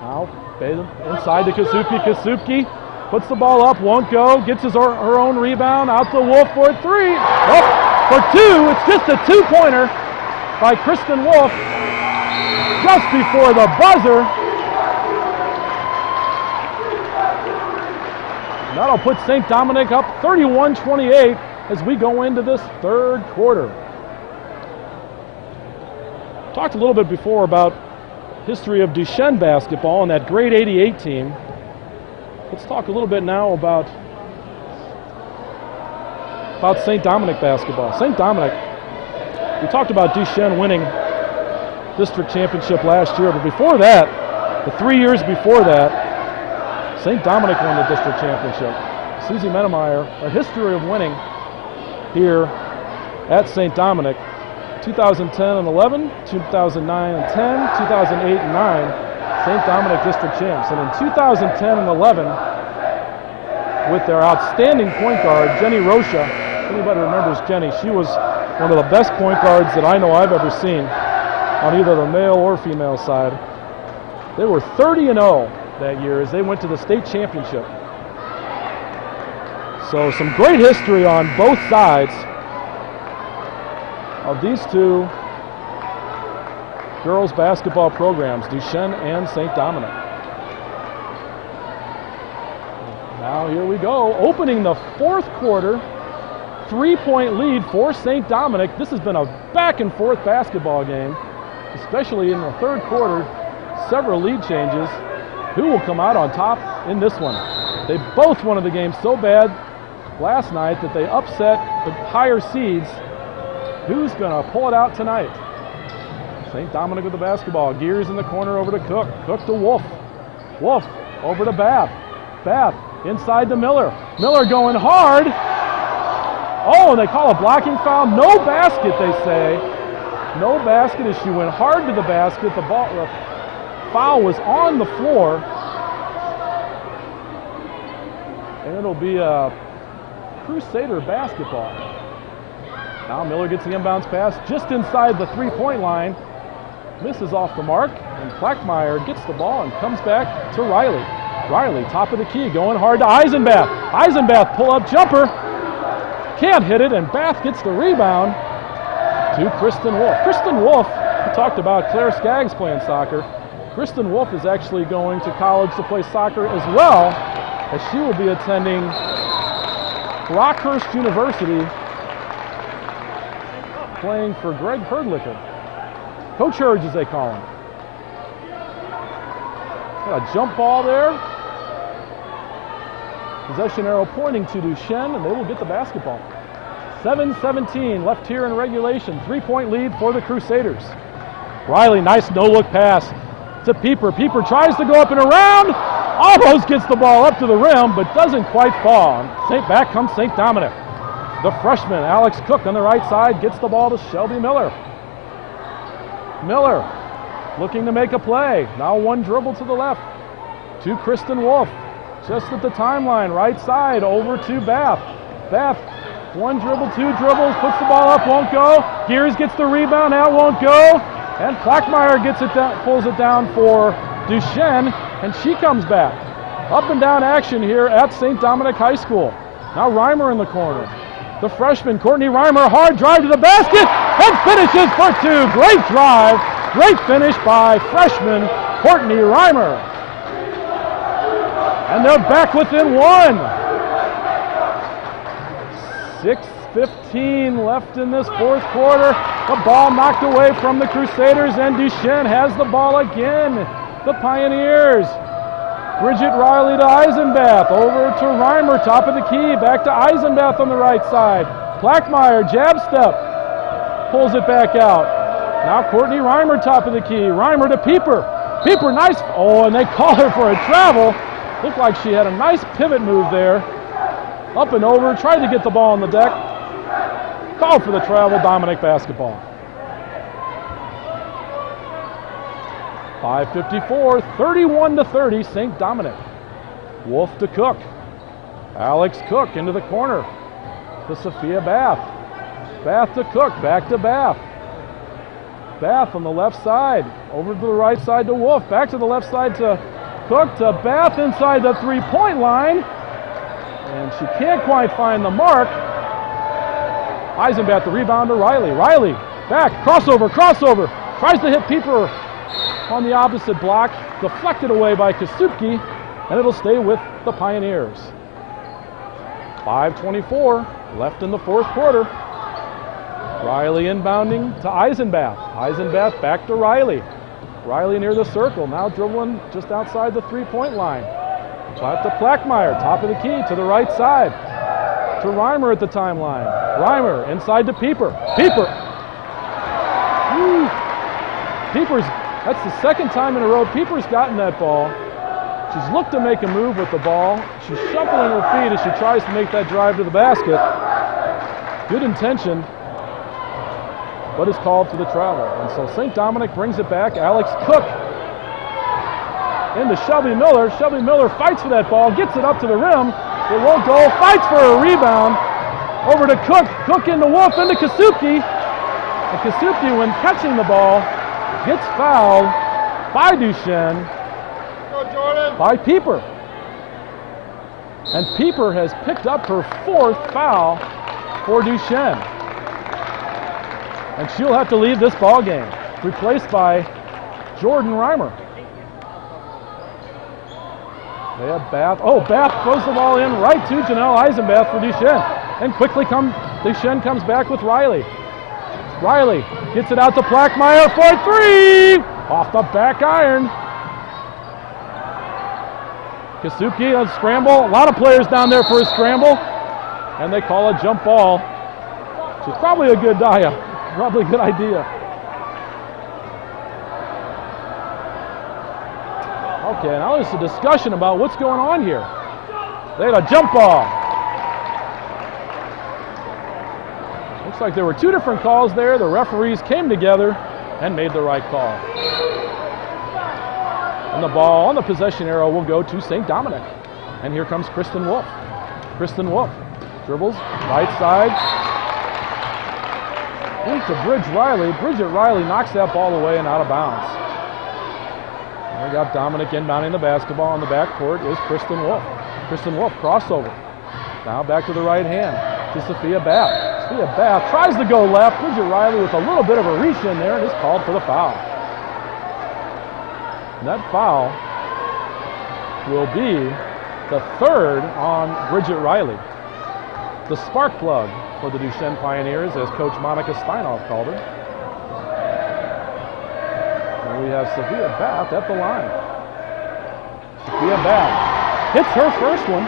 Now Bay inside to Kasuki. Kasuki puts the ball up, won't go, gets her own rebound, out to Wolf for 3. Oh, for 2, it's just a 2-pointer by Kristen Wolf just before the buzzer. That'll put St. Dominic up 31-28 as we go into this third quarter. Talked a little bit before about history of Duchesne basketball and that grade 88 team. Let's talk a little bit now about St. Dominic basketball. St. Dominic, we talked about Duchesne winning district championship last year, but before that, the 3 years before that, St. Dominic won the district championship. Susie Menemeyer, a history of winning here at St. Dominic. 2010 and 11, 2009 and 10, 2008 and 9, St. Dominic district champs. And in 2010 and 11, with their outstanding point guard, Jenny Rocha, anybody remembers Jenny, she was one of the best point guards that I know I've ever seen on either the male or female side. They were 30-0 that year as they went to the state championship. So some great history on both sides of these two girls basketball programs, Duchesne and St. Dominic. Now here we go, opening the fourth quarter, 3-point lead for St. Dominic. This has been a back and forth basketball game, especially in the third quarter, several lead changes. Who will come out on top in this one? They both wanted the game so bad last night that they upset the higher seeds. Who's going to pull it out tonight? St. Dominic with the basketball. Gears in the corner over to Cook. Cook to Wolf. Wolf over to Bath. Bath inside to Miller. Miller going hard. Oh, and they call a blocking foul. No basket, they say. No basket as she went hard to the basket. The foul was on the floor. And it'll be a Crusader basketball. Now Miller gets the inbounds pass just inside the 3-point line. Misses off the mark, and Plackmeyer gets the ball and comes back to Riley. Riley, top of the key, going hard to Eisenbach. Eisenbach, pull-up jumper. Can't hit it, and Bath gets the rebound to Kristen Wolf. Kristen Wolf, we talked about Claire Skaggs playing soccer. Kristen Wolf is actually going to college to play soccer as well, as she will be attending Rockhurst University playing for Greg Herdlicker. Coach Hurge, as they call him. Got a jump ball there. Possession arrow pointing to Duchesne, and they will get the basketball. 7:17 left here in regulation. 3-point lead for the Crusaders. Riley, nice no-look pass to Pieper. Pieper tries to go up and around. Almost gets the ball up to the rim, but doesn't quite fall. Back comes St. Dominic. The freshman, Alex Cook, on the right side, gets the ball to Shelby Miller. Miller looking to make a play. Now one dribble to the left to Kristen Wolf. Just at the timeline, right side, over to Bath. Bath, one dribble, two dribbles, puts the ball up, won't go. Gears gets the rebound, out won't go. And Plackmeyer gets it down, pulls it down for Duchesne, and she comes back. Up and down action here at St. Dominic High School. Now Reimer in the corner. The freshman, Courtney Reimer, hard drive to the basket, and finishes for two. Great drive, great finish by freshman Courtney Reimer. And they're back within one. 6:15 left in this fourth quarter. The ball knocked away from the Crusaders, and Duchesne has the ball again. The Pioneers. Bridget Riley to Eisenbath, over to Reimer, top of the key, back to Eisenbath on the right side. Plackmeyer, jab step, pulls it back out. Now Courtney Reimer, top of the key. Reimer to Pieper. Pieper, nice, oh, and they call her for a travel. Looked like she had a nice pivot move there. Up and over, tried to get the ball on the deck. Called for the travel, Dominic basketball. 5:54, 31-30, St. Dominic. Wolf to Cook. Alex Cook into the corner to Sophia Bath. Bath to Cook, back to Bath. Bath on the left side, over to the right side to Wolf, back to the left side to Cook, to Bath inside the three-point line. And she can't quite find the mark. Eisenbath, the rebound to Riley. Riley, back, crossover. Tries to hit Pieper on the opposite block. Deflected away by Kasupki, and it'll stay with the Pioneers. 5:24 left in the fourth quarter. Riley inbounding to Eisenbath. Eisenbath back to Riley. Riley near the circle, now dribbling just outside the three-point line. Flat to Plackmeyer, top of the key, to the right side. To Reimer at the timeline. Reimer inside to Pieper. Pieper! Woo. Pieper's, that's the second time in a row Pieper's gotten that ball. She's looked to make a move with the ball. She's shuffling her feet as she tries to make that drive to the basket. Good intention, but is called for the travel. And so St. Dominic brings it back. Alex Cook into Shelby Miller. Shelby Miller fights for that ball, gets it up to the rim. It won't go, fights for a rebound. Over to Cook. Cook into Wolf, into Kasupki. And Kasupki, when catching the ball, gets fouled by Duchesne, by Pieper. And Pieper has picked up her fourth foul for Duchesne. And she'll have to leave this ball game, replaced by Jordan Reimer. They have Bath. Oh, Bath throws the ball in right to Janelle Eisenbath for Duchesne. And quickly Duchesne comes back with Riley. Riley gets it out to Plackmeyer for three! Off the back iron. Kasupki, a scramble. A lot of players down there for a scramble. And they call a jump ball. Which is probably a good idea. Okay, now there's a discussion about what's going on here. They had a jump ball. Looks like there were two different calls there. The referees came together and made the right call. And the ball on the possession arrow will go to St. Dominic. And here comes Kristen Wolf. Kristen Wolf dribbles, right side. Into Bridget Riley. Bridget Riley knocks that ball away and out of bounds. We got Dominic inbounding the basketball on the backcourt is Kristen Wolf. Kristen Wolf crossover. Now back to the right hand to Sophia Bath. Sophia Bath tries to go left. Bridget Riley with a little bit of a reach in there and is called for the foul. And that foul will be the third on Bridget Riley. The spark plug for the Duchesne Pioneers, as Coach Monica Steinoff called her. And we have Sophia Bath at the line. Sophia Bath hits her first one.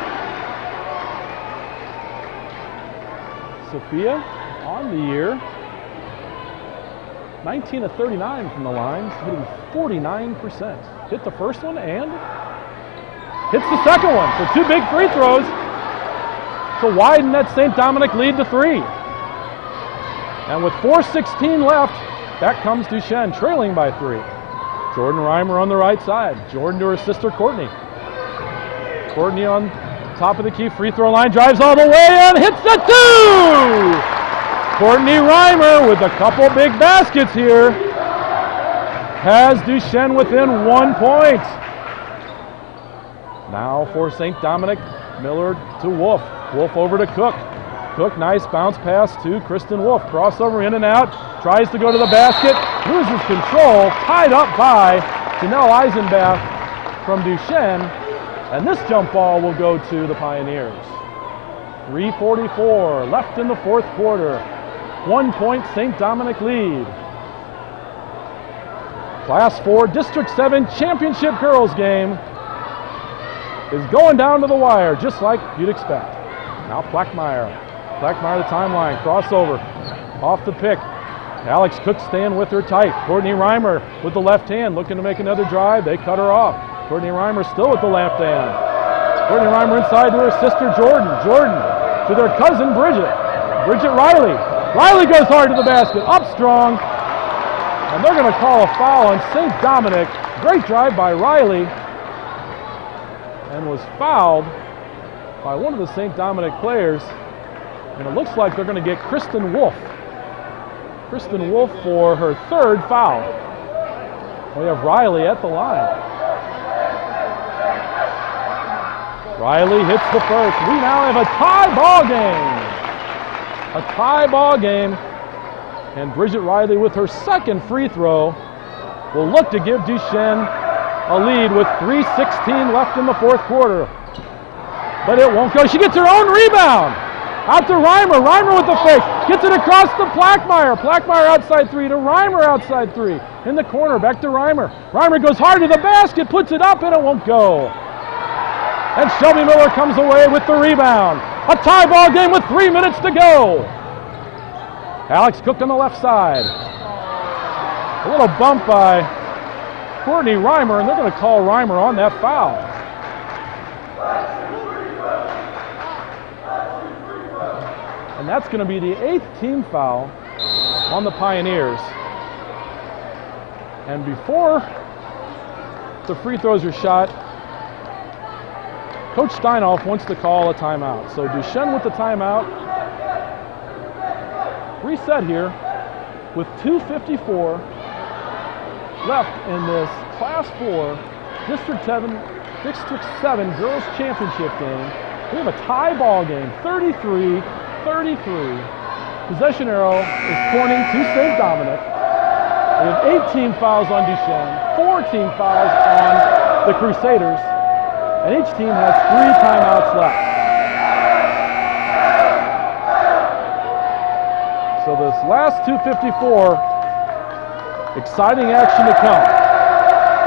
Sophia on the year, 19 of 39 from the line, hitting 49%. Hit the first one and hits the second one. So 2 big free throws to widen that St. Dominic lead to 3. And with 4:16 left, that comes Duchesne trailing by 3. Jordan Reimer on the right side. Jordan to her sister Courtney. Courtney on top of the key free throw line, drives all the way and hits the 2! Courtney Reimer with a couple big baskets here has Duchesne within 1 point. Now for St. Dominic, Miller to Wolf. Wolf over to Cook. Cook, nice bounce pass to Kristen Wolf. Crossover in and out, tries to go to the basket, loses control, tied up by Janelle Eisenbath from Duchesne, and this jump ball will go to the Pioneers. 3:44 left in the fourth quarter. 1 point St. Dominic lead. Class 4 District 7 Championship Girls game is going down to the wire, just like you'd expect. Now Plackmeyer. Plackmeyer the timeline, crossover, off the pick. Alex Cook staying with her tight. Courtney Reimer with the left hand, looking to make another drive. They cut her off. Courtney Reimer still with the left hand. Courtney Reimer inside to her sister Jordan. Jordan to their cousin Bridget. Bridget Riley. Riley goes hard to the basket, up strong. And they're going to call a foul on St. Dominic. Great drive by Riley. And was fouled by one of the St. Dominic players. And it looks like they're going to get Kristen Wolf. Kristen Wolf for her 3rd foul. We have Riley at the line. Riley hits the first. We now have a tie ball game. A tie ball game. And Bridget Riley with her 2nd free throw will look to give Duchesne a lead with 3:16 left in the fourth quarter. But it won't go. She gets her own rebound. Out to Reimer. Reimer with the fake. Gets it across to Plackmeyer. Plackmeyer outside 3 to Reimer outside 3. In the corner, back to Reimer. Reimer goes hard to the basket, puts it up, and it won't go. And Shelby Miller comes away with the rebound. A tie ball game with 3 minutes to go. Alex Cook on the left side. A little bump by Courtney Reimer, and they're going to call Reimer on that foul. And that's going to be the 8th team foul on the Pioneers. And before the free throws are shot, Coach Steinoff wants to call a timeout. So Duchesne with the timeout. Reset here with 2:54 left in this Class 4 District 7 Girls Championship game. We have a tie ball game, 33-33. Possession arrow is pointing to St. Dominic. We have 18 fouls on Duchesne, 14 fouls on the Crusaders, and each team has 3 timeouts left. So this last 2:54, exciting action to come.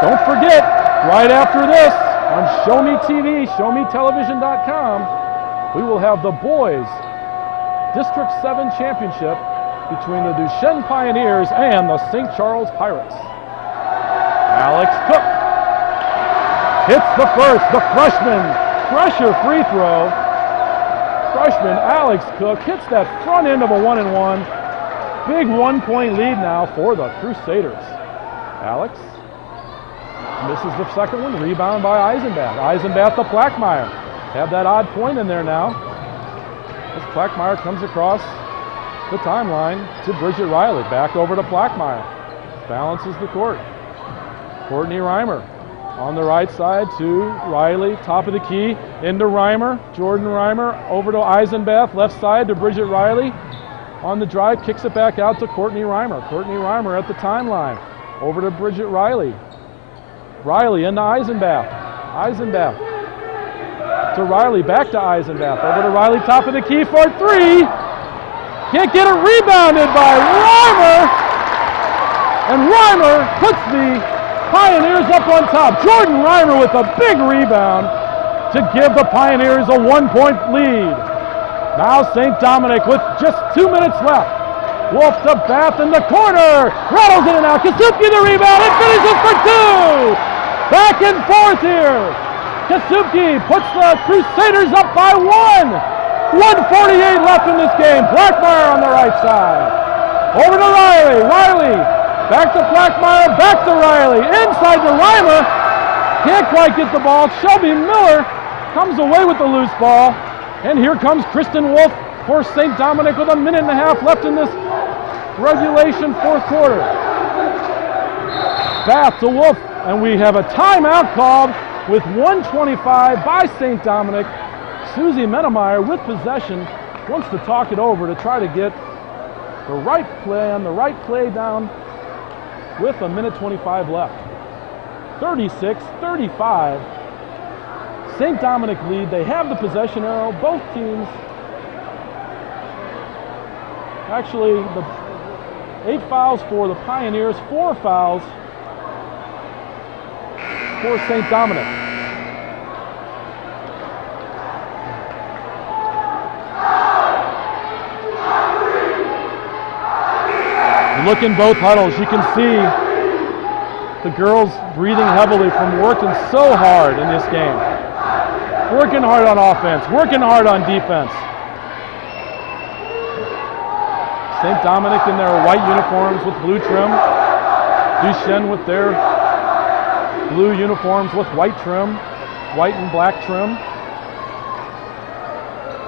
Don't forget, right after this, on Show Me TV, ShowMeTelevision.com, we will have the boys District 7 Championship between the Duchesne Pioneers and the St. Charles Pirates. Alex Cook hits the first, the freshman pressure free throw. Freshman Alex Cook hits that front end of a 1-and-1. Big 1-point lead now for the Crusaders. Alex misses the second one, rebound by Eisenbath. Eisenbath to Plackmeyer. Have that odd point in there now. As Plackmeyer comes across the timeline to Bridget Riley. Back over to Plackmeyer. Balances the court. Courtney Reimer on the right side to Riley. Top of the key into Reimer. Jordan Reimer over to Eisenbath. Left side to Bridget Riley. On the drive, kicks it back out to Courtney Reimer. Courtney Reimer at the timeline. Over to Bridget Riley. Riley into Eisenbath. Eisenbath to Riley, back to Eisenbath. Over to Riley, top of the key for 3. Can't get it rebounded by Reimer. And Reimer puts the Pioneers up on top. Jordan Reimer with a big rebound to give the Pioneers a 1-point lead. Now St. Dominic with just 2 minutes left. Wolf to Bath in the corner. Rattles in and out. Kasubke the rebound and finishes for 2. Back and forth here. Kasubke puts the Crusaders up by 1. 1:48 left in this game. Blackmeyer on the right side. Over to Riley. Riley back to Blackmeyer. Back to Riley. Inside to Reimer. Can't quite get the ball. Shelby Miller comes away with the loose ball. And here comes Kristen Wolf for St. Dominic with 1.5 minutes left in this regulation fourth quarter. Bath to Wolf. And we have a timeout called with 1:25 by St. Dominic. Susie Menemeyer with possession wants to talk it over to try to get the right play down with 1:25 left. 36-35. St. Dominic lead. They have the possession arrow. Both teams. Actually, the 8 fouls for the Pioneers, 4 fouls for St. Dominic. Look in both huddles. You can see the girls breathing heavily from working so hard in this game. Working hard on offense, working hard on defense. St. Dominic in their white uniforms with blue trim. Duchense with their blue uniforms with white trim, white and black trim.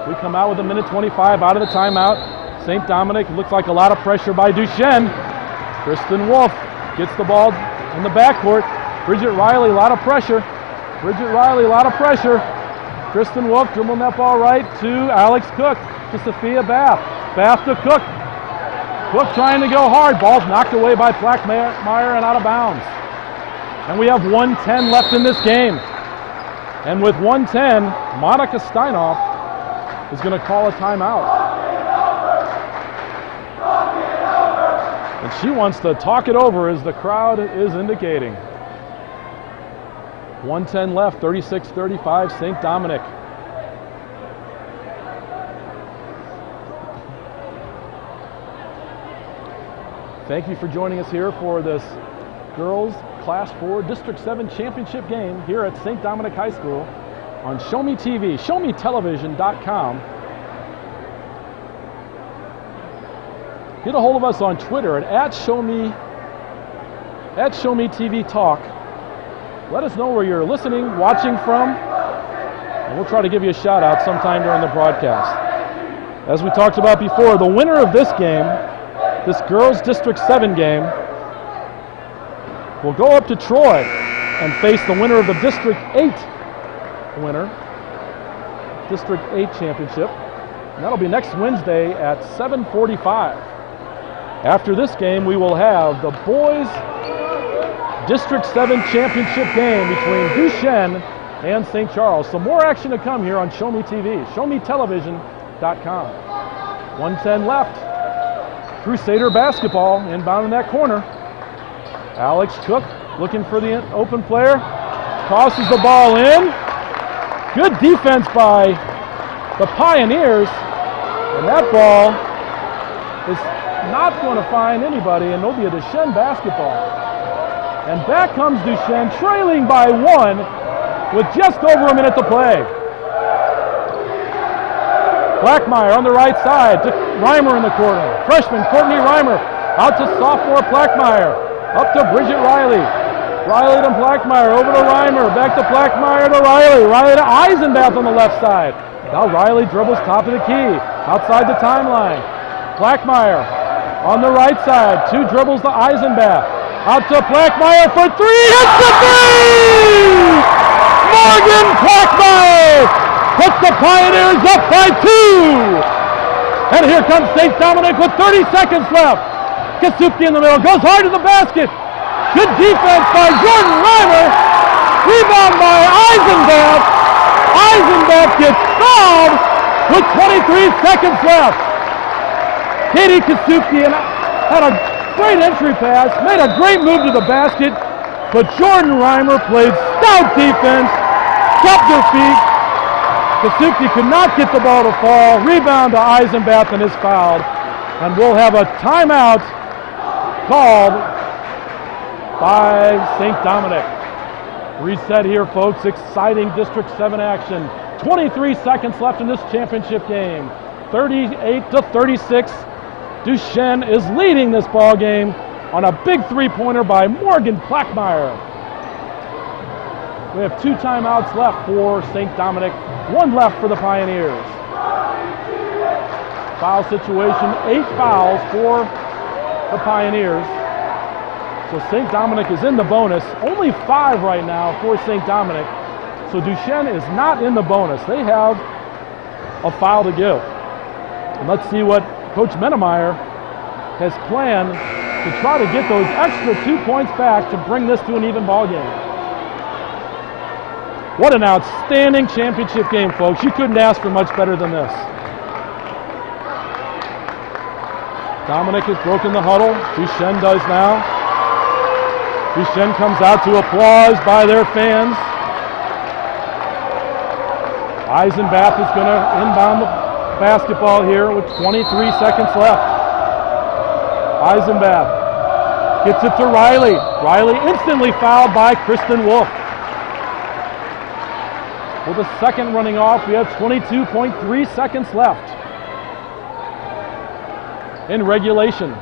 We come out with 1:25 out of the timeout. St. Dominic looks like a lot of pressure by Duchesne. Kristen Wolf gets the ball in the backcourt. Bridget Riley, a lot of pressure. Bridget Riley, a lot of pressure. Kristen Wolf dribbling that ball right to Alex Cook, to Sophia Bath. Bath to Cook. Cook trying to go hard. Ball's knocked away by Blackmeyer and out of bounds. And we have 1:10 left in this game. And with 1:10, Monica Steinoff is going to call a timeout. And she wants to talk it over as the crowd is indicating. 1:10 left, 36-35, St. Dominic. Thank you for joining us here for this girls Class 4 District 7 championship game here at St. Dominic High School on Show Me TV, showmetelevision.com. Get a hold of us on Twitter at Show Me TV Talk. Let us know where you're listening, watching from, and we'll try to give you a shout out sometime during the broadcast. As we talked about before, the winner of this game, this girls District 7 game, will go up to Troy and face the winner of the District 8 winner, District 8 championship. And that'll be next Wednesday at 7:45. After this game, we will have the boys District 7 championship game between Duchesne and St. Charles. So more action to come here on Show Me TV, showmetelevision.com. 1:10 left. Crusader basketball inbound in that corner. Alex Cook looking for the open player. Tosses the ball in. Good defense by the Pioneers. And that ball is not going to find anybody, and it'll be a Duchesne basketball. And back comes Duchesne, trailing by 1 with just over a minute to play. Blackmeyer on the right side to Reimer in the corner. Freshman Courtney Reimer out to sophomore Blackmeyer. Up to Bridget Riley. Riley to Blackmeyer, over to Reimer. Back to Blackmeyer to Riley. Riley to Eisenbath on the left side. Now Riley dribbles top of the key, outside the timeline. Blackmeyer on the right side, 2 dribbles to Eisenbath. Out to Blackmeyer for 3, hits the 3! Morgan Blackmeyer puts the Pioneers up by 2! And here comes St. Dominic with 30 seconds left. Kasubke in the middle, goes hard to the basket. Good defense by Jordan Reimer. Rebound by Eisenbath. Eisenbath gets fouled with 23 seconds left. Katie Kasupki had a great entry pass, made a great move to the basket, but Jordan Reimer played stout defense, kept her feet. Kasupki could not get the ball to fall. Rebound to Eisenbath and is fouled. And we'll have a timeout called by St. Dominic. Reset here, folks. Exciting District 7 action. 23 seconds left in this championship game. 38-36. Duchesne is leading this ball game on a big three-pointer by Morgan Plackmeyer. We have 2 timeouts left for St. Dominic, 1 left for the Pioneers. Foul situation, 8 fouls for the Pioneers. So St. Dominic is in the bonus, only 5 right now for St. Dominic. So Duchesne is not in the bonus. They have a foul to give. And let's see what Coach Menemeyer has planned to try to get those extra 2 points back to bring this to an even ball game. What an outstanding championship game, folks. You couldn't ask for much better than this. Dominic has broken the huddle. Duchesne does now. Duchesne comes out to applause by their fans. Eisenbath is going to inbound the basketball here with 23 seconds left. Eisenbath gets it to Riley. Riley instantly fouled by Kristen Wolf. With a second running off, we have 22.3 seconds left in regulation.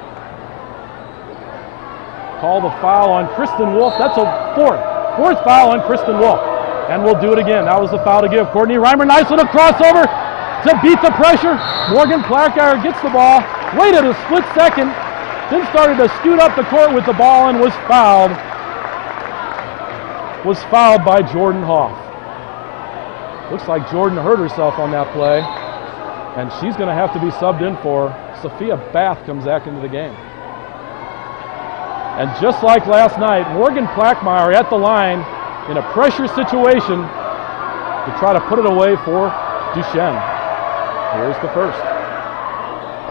Call the foul on Kristen Wolf. That's a fourth foul on Kristen Wolf. And we'll do it again. That was the foul to give. Courtney Reimer, nice little crossover to beat the pressure. Morgan Plackmeyer gets the ball, waited a split second, then started to scoot up the court with the ball and was fouled. Was fouled by Jordan Hoff. Looks like Jordan hurt herself on that play, and she's going to have to be subbed in for. Sophia Bath comes back into the game. And just like last night, Morgan Plackmeyer at the line in a pressure situation to try to put it away for Duchesne. Here's the first.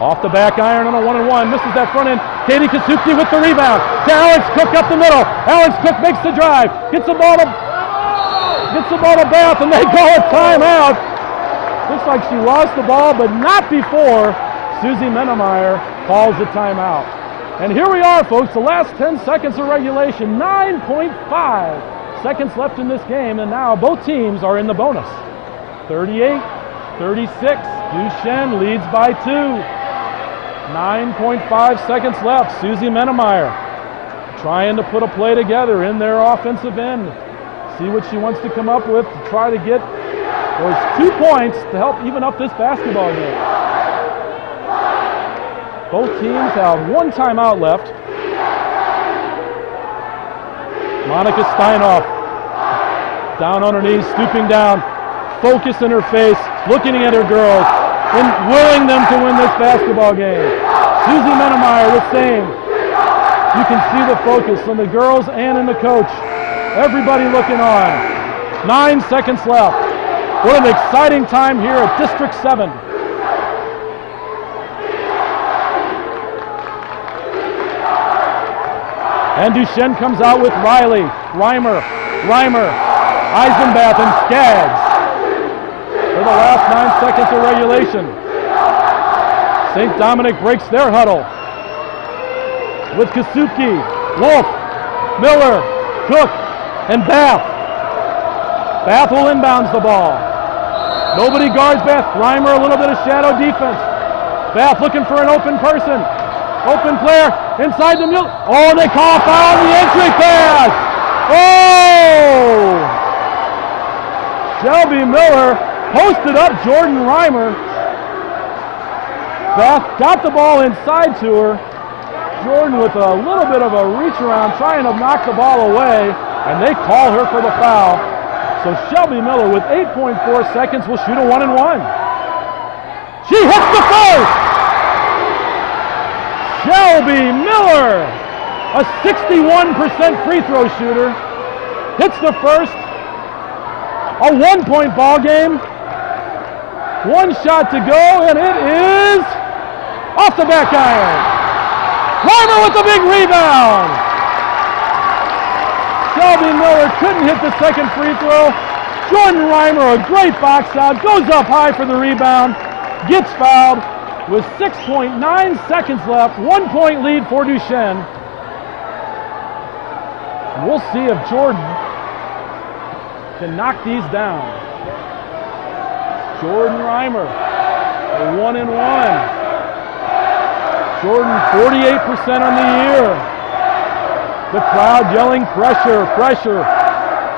Off the back iron on a 1-on-1, misses that front end. Katie Kasupki with the rebound. To Alex Cook up the middle. Alex Cook makes the drive. Gets the ball to Bath, and they call a timeout. Looks like she lost the ball, but not before Susie Menemeyer calls a timeout. And here we are, folks, the last 10 seconds of regulation. 9.5 seconds left in this game, and now both teams are in the bonus. 38-36. Duchesne leads by 2. 9.5 seconds left. Susie Menemeyer trying to put a play together in their offensive end. See what she wants to come up with to try to get those 2 points to help even up this basketball game. Both teams have 1 timeout left. Monica Steinoff down on her knees, stooping down, focus in her face, looking at her girls, and willing them to win this basketball game. Susie Menemeyer the same. You can see the focus on the girls and in the coach. Everybody looking on. 9 seconds left. What an exciting time here at District 7. And Duchesne comes out with Riley, Reimer, Eisenbath, and Skaggs for the last 9 seconds of regulation. St. Dominic breaks their huddle with Kasupki, Wolf, Miller, Cook, and Bath. Bath will inbounds the ball. Nobody guards Bath. Reimer, a little bit of shadow defense. Bath looking for an open person. Open player inside the middle. Oh, and they call a foul on the entry pass. Oh! Shelby Miller posted up Jordan Reimer. Bath got the ball inside to her. Jordan with a little bit of a reach around trying to knock the ball away, and they call her for the foul. So Shelby Miller with 8.4 seconds will shoot a 1-and-1. She hits the first! Shelby Miller, a 61% free throw shooter, hits the first. A 1-point ball game. 1 shot to go, and it is Off the back iron. Reimer with the big rebound. Shelby Miller couldn't hit the second free throw. Jordan Reimer, a great box out, goes up high for the rebound, gets fouled with 6.9 seconds left, 1 point lead for Duchesne. And we'll see if Jordan can knock these down. Jordan Reimer, a 1-and-1. Jordan 48% on the year. The crowd yelling pressure, pressure.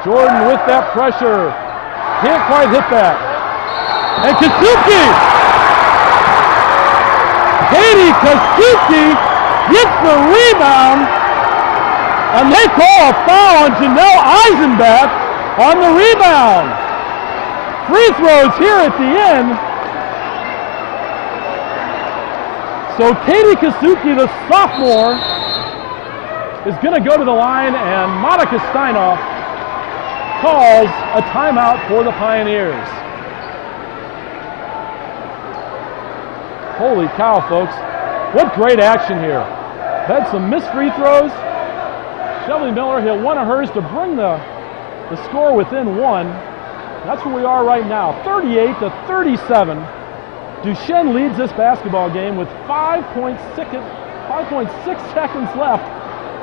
Jordan with that pressure. Can't quite hit that. And Kasuki! Katie Kasuki gets the rebound. And they call a foul on Janelle Eisenbach on the rebound. Free throws here at the end. So Katie Kasuki, the sophomore, is going to go to the line, and Monica Steinoff calls a timeout for the Pioneers. Holy cow, folks. What great action here. Had some missed free throws. Shelby Miller hit one of hers to bring the score within one. That's where we are right now, 38-37. Duchesne leads this basketball game with 5.6 seconds left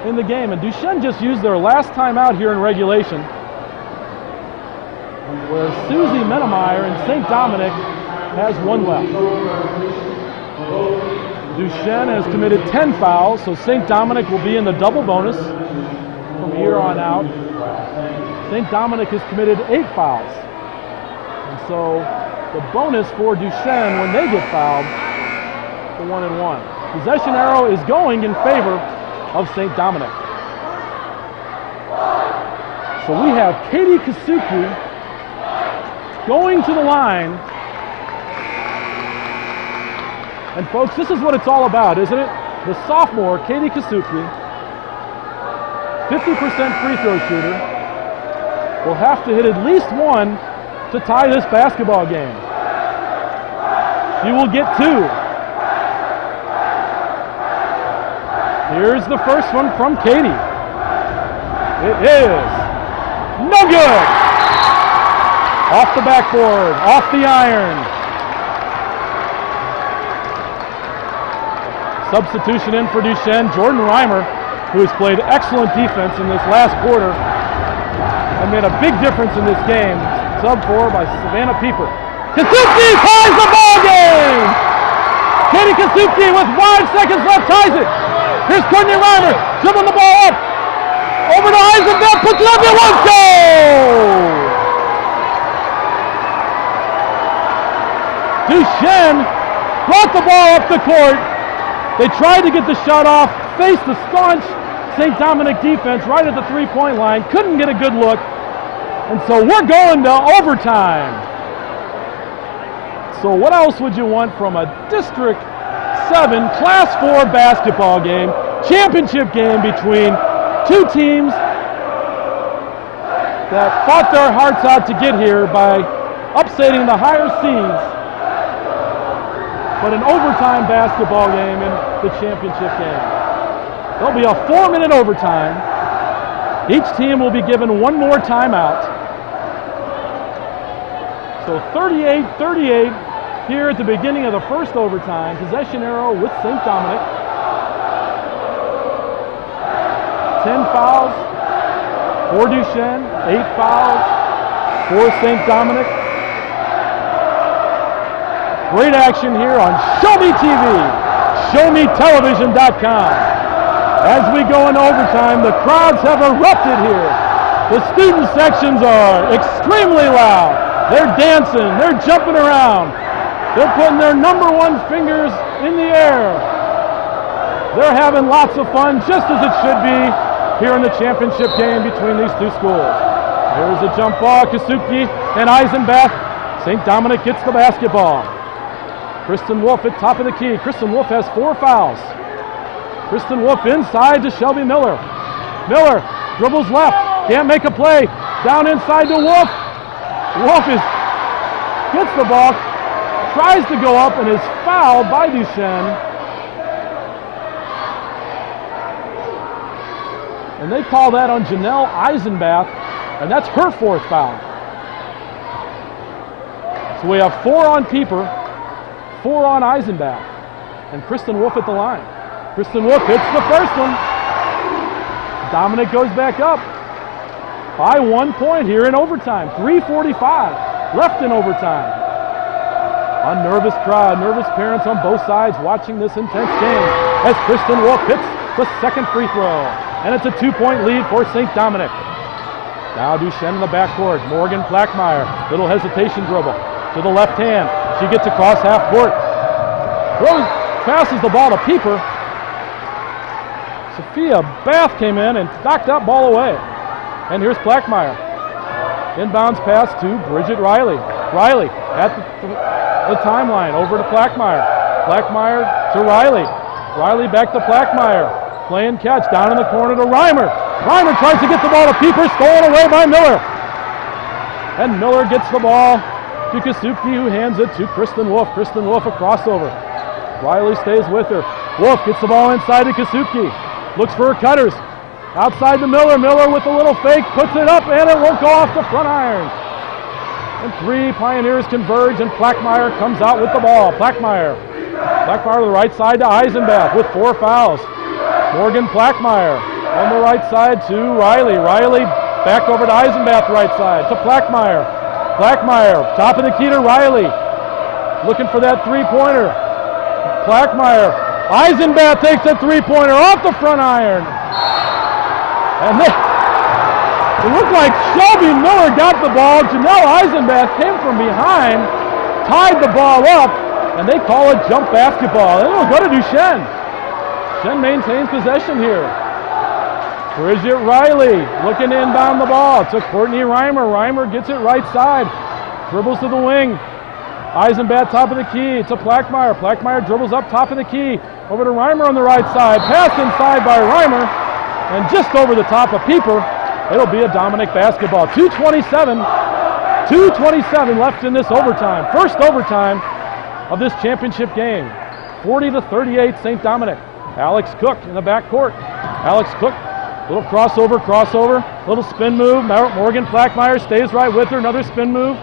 in the game. And Duchesne just used their last timeout here in regulation, where Susie Menemeyer and St. Dominic has one left. Duchesne has committed 10 fouls, so St. Dominic will be in the double bonus from here on out. St. Dominic has committed 8 fouls. And so the bonus for Duchesne when they get fouled, the 1-and-1. Possession arrow is going in favor of St. Dominic. So we have Katie Kasuki going to the line. And folks, this is what it's all about, isn't it? The sophomore, Katie Kasuki, 50% free throw shooter, will have to hit at least one to tie this basketball game. She will get 2. Here's the first one from Katie. It is no good. Off the backboard, off the iron. Substitution in for Duchesne, Jordan Reimer, who has played excellent defense in this last quarter and made a big difference in this game. Sub 4 by Savannah Pieper. Kasuki ties the ball game! Katie Kasuki with 5 seconds left ties it. Here's Courtney Reimer, dribbling the ball up. Over to Eisenbach, puts it up, and let's go! Duchesne brought the ball up the court. They tried to get the shot off, faced the staunch St. Dominic defense right at the three-point line, couldn't get a good look, and so we're going to overtime. So what else would you want from a District 7 Class 4 basketball game, championship game between two teams that fought their hearts out to get here by upsetting the higher seeds, but an overtime basketball game in the championship game. There'll be a 4-minute overtime. Each team will be given one more timeout. So 38-38 here at the beginning of the first overtime. Possession arrow with St. Dominic. 10 fouls for Duchesne, 8 fouls for St. Dominic. Great action here on Show Me TV, ShowMeTelevision.com. As we go into overtime, the crowds have erupted here. The student sections are extremely loud. They're dancing, they're jumping around. They're putting their number 1 fingers in the air. They're having lots of fun, just as it should be here in the championship game between these two schools. There's a jump ball, Kasuki and Eisenbach. St. Dominic gets the basketball. Kristen Wolf at top of the key. Kristen Wolf has 4 fouls. Kristen Wolf inside to Shelby Miller. Miller dribbles left, can't make a play. Down inside to Wolf. Wolf gets the ball, tries to go up and is fouled by Duchesne. And they call that on Janelle Eisenbath, and that's her 4th foul. So we have 4 on Pieper, 4 on Eisenbath, and Kristen Wolf at the line. Kristen Wolf hits the first one. Dominic goes back up by 1 point here in overtime. 3:45 left in overtime. A nervous crowd, nervous parents on both sides watching this intense game as Kristen Wolf hits the second free throw. And it's a 2-point lead for St. Dominic. Now Duchesne in the backcourt. Morgan Plackmeyer, little hesitation dribble to the left hand. She gets across half court. Passes the ball to Pieper. Sophia Bath came in and knocked that ball away. And here's Plackmeyer. Inbounds pass to Bridget Riley. Riley at the timeline over to Plackmeyer. Plackmeyer to Riley. Riley back to Plackmeyer. Playing catch down in the corner to Reimer. Reimer tries to get the ball to Pieper, stolen away by Miller. And Miller gets the ball to Kasupki, who hands it to Kristen Wolf. Kristen Wolf a crossover. Riley stays with her. Wolf gets the ball inside to Kasupki. Looks for her cutters. Outside to Miller. Miller with a little fake, puts it up, and it won't go off the front iron. And 3 Pioneers converge, and Plackmeyer comes out with the ball. Plackmeyer to the right side to Eisenbath with 4 fouls. Morgan Plackmeyer on the right side to Riley. Riley back over to Eisenbath right side to Plackmeyer. Plackmeyer, top of the key to Riley. Looking for that 3-pointer. Plackmeyer. Eisenbath takes a 3-pointer off the front iron. And it looked like Shelby Miller got the ball. Janelle Eisenbath came from behind, tied the ball up, and they call it jump basketball. And it'll go to Duchesne. Duchesne maintains possession here. Bridget Riley looking to inbound the ball to Courtney Reimer. Reimer gets it right side. Dribbles to the wing. Eisenbath top of the key to Plackmeyer. Plackmeyer dribbles up top of the key. Over to Reimer on the right side. Pass inside by Reimer. And just over the top of Pieper. It'll be a Dominic basketball. 2:27 left in this overtime. First overtime of this championship game. 40-38 St. Dominic. Alex Cook in the backcourt. Alex Cook, little crossover, little spin move. Morgan Plackmeyer stays right with her, another spin move.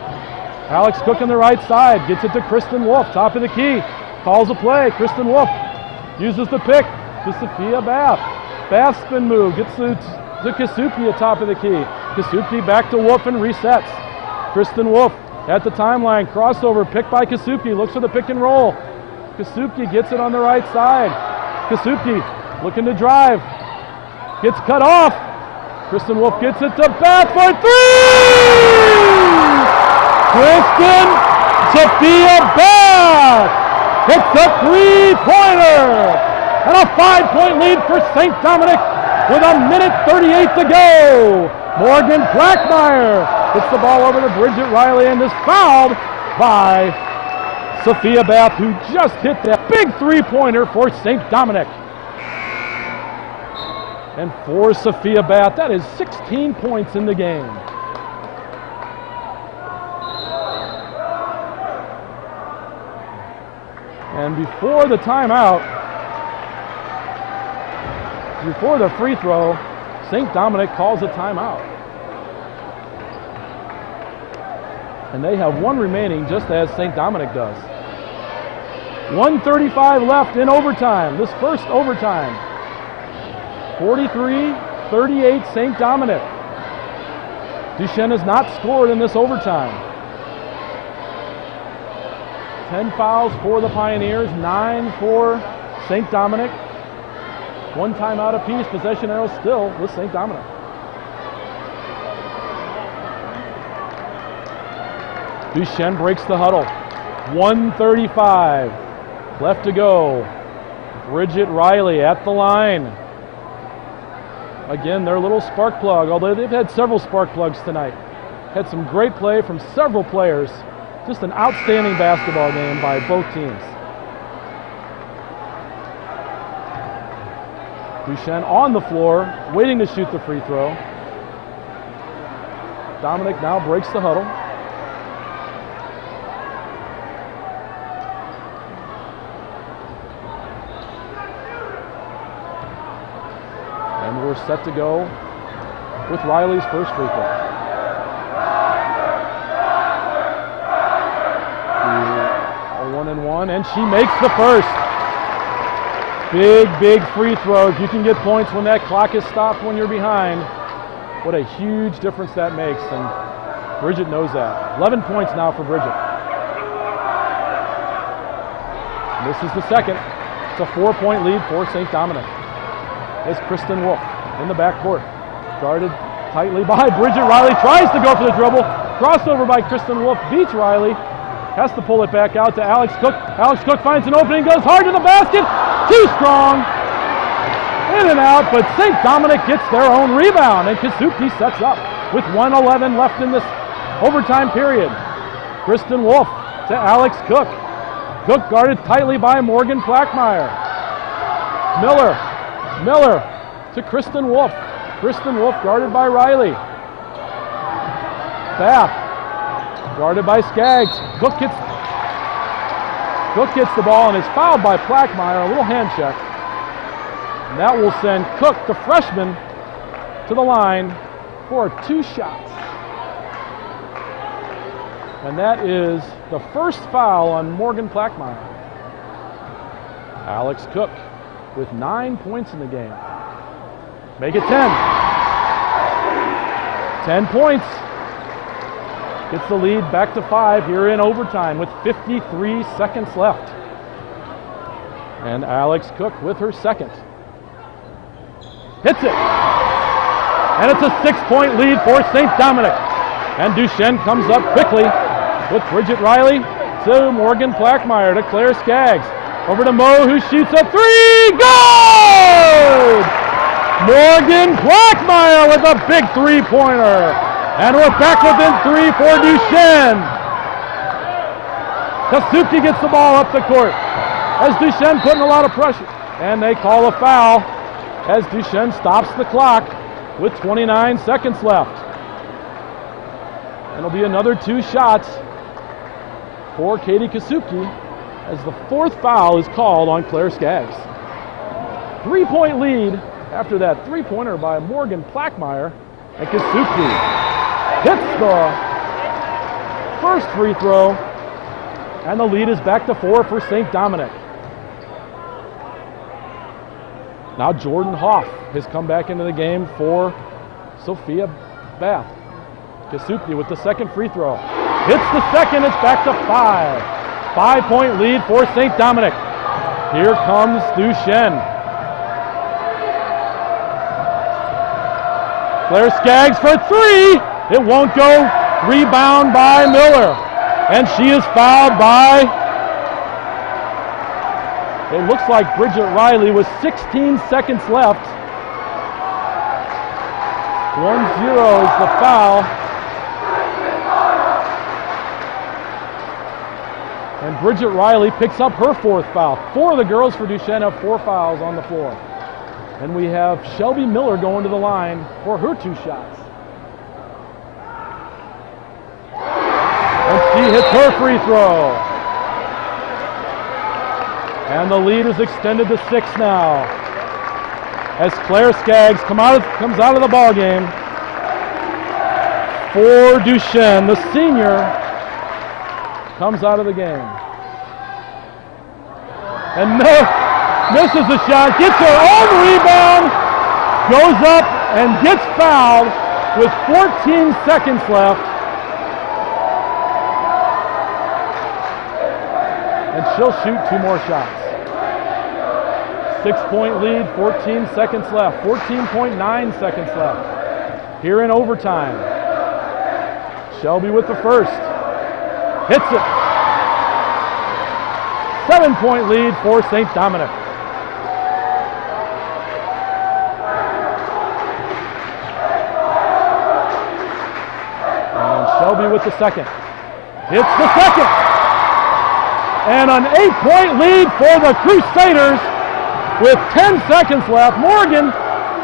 Alex Cook on the right side, gets it to Kristen Wolf, top of the key. Calls a play, Kristen Wolf uses the pick to Sophia Bath. Bath spin move, gets to Kasupki at top of the key. Kasupki back to Wolf and resets. Kristen Wolf at the timeline, crossover, picked by Kasupki, looks for the pick and roll. Kasupki gets it on the right side. Kasupki looking to drive, gets cut off. Kristen Wolf gets it to Bath for 3! Kristen Sophia Bath hits a 3-pointer! And a 5-point lead for St. Dominic with 1:38 to go. Morgan Plackmeyer gets the ball over to Bridget Riley and is fouled by Sophia Bath, who just hit that big 3-pointer for St. Dominic. And for Sophia Bath, that is 16 points in the game. And before the timeout, before the free throw, St. Dominic calls a timeout. And they have 1 remaining, just as St. Dominic does. 1:35 left in overtime, this first overtime. 43-38 St. Dominic. Duchesne has not scored in this overtime. 10 fouls for the Pioneers, 9 for St. Dominic. 1 timeout apiece, possession arrow still with St. Dominic. Duchesne breaks the huddle. 1:35 left to go. Bridget Riley at the line. Again, their little spark plug, although they've had several spark plugs tonight. Had some great play from several players. Just an outstanding basketball game by both teams. Duchesne on the floor, waiting to shoot the free throw. Dominic now breaks the huddle. we're set to go with Riley's first free throw. A 1-and-1, and she makes the first. Big free throws. You can get points when that clock is stopped when you're behind. What a huge difference that makes, and Bridget knows that. 11 points now for Bridget. This is the second. It's a 4-point lead for St. Dominic. It's Kristen Wolf in the backcourt. Guarded tightly by Bridget. Riley tries to go for the dribble. Crossover by Kristen Wolf, beats Riley. Has to pull it back out to Alex Cook. Alex Cook finds an opening, goes hard to the basket. Too strong. In and out, but St. Dominic gets their own rebound, and Kasuki sets up with 1:11 left in this overtime period. Kristen Wolf to Alex Cook. Cook guarded tightly by Morgan Plackmeyer. Miller to Kristen Wolf. Kristen Wolf guarded by Riley. Bath guarded by Skaggs. Cook gets the ball and is fouled by Plackmeyer. A little hand check. And that will send Cook, the freshman, to the line for 2 shots. And that is the first foul on Morgan Plackmeyer. Alex Cook with 9 points in the game. Make it 10. 10 points. Gets the lead back to 5 here in overtime with 53 seconds left. And Alex Cook with her second. Hits it. And it's a 6-point lead for St. Dominic. And Duchesne comes up quickly with Bridget Riley to Morgan Plackmeyer to Claire Skaggs. Over to Mo, who shoots a 3. Good! Morgan Plackmeyer with a big 3-pointer. And we're back within 3 for Duchesne. Kasuki gets the ball up the court as Duchesne putting a lot of pressure. And they call a foul as Duchesne stops the clock with 29 seconds left. And it'll be another 2 shots for Katie Kasuki as the 4th foul is called on Claire Skaggs. 3-point lead after that 3-pointer by Morgan Plackmeyer, and Kasuki hits the first free throw, and the lead is back to 4 for St. Dominic. Now Jordan Hoff has come back into the game for Sophia Bath. Kasuki with the second free throw. Hits the second, it's back to 5. 5-point lead for St. Dominic. Here comes Duchesne. Claire Skaggs for 3. It won't go. Rebound by Miller. And she is fouled by, it looks like Bridget Riley with 16 seconds left. 1-0 is the foul. And Bridget Riley picks up her 4th foul. 4 of the girls for Duchesne have 4 fouls on the floor. And we have Shelby Miller going to the line for her 2 shots. And she hits her free throw. And the lead is extended to 6 now, as Claire Skaggs comes out of the ball game for Duchesne. The senior comes out of the game. And misses the shot, gets her own rebound, goes up and gets fouled with 14 seconds left. And she'll shoot 2 more shots. 6-point lead, 14 seconds left, 14.9 seconds left. Here in overtime. Shelby with the first. Hits it. 7-point lead for St. Dominic. And Shelby with the second. Hits the second. And an 8-point lead for the Crusaders with 10 seconds left. Morgan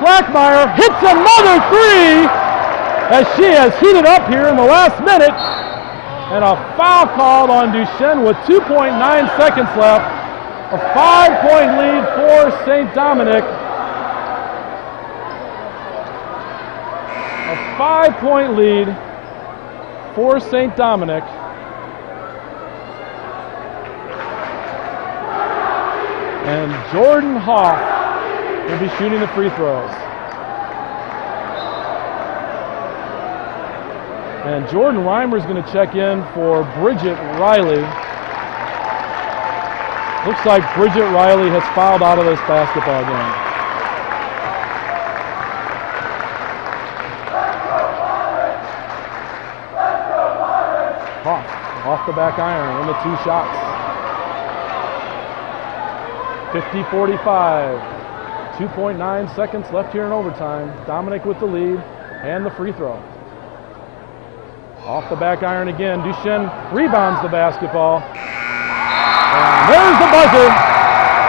Plackmeyer hits another 3 as she has heated up here in the last minute. And a foul called on Duchesne with 2.9 seconds left. A 5-point lead for St. Dominic. 5-point lead for St. Dominic. And Jordan Hoff will be shooting the free throws. And Jordan Reimer is going to check in for Bridget Riley. Looks like Bridget Riley has fouled out of this basketball game. Hoff off the back iron in the 2 shots. 50-45. 2.9 seconds left here in overtime. Dominic with the lead and the free throw. Off the back iron again. Duchense rebounds the basketball. And there's the buzzer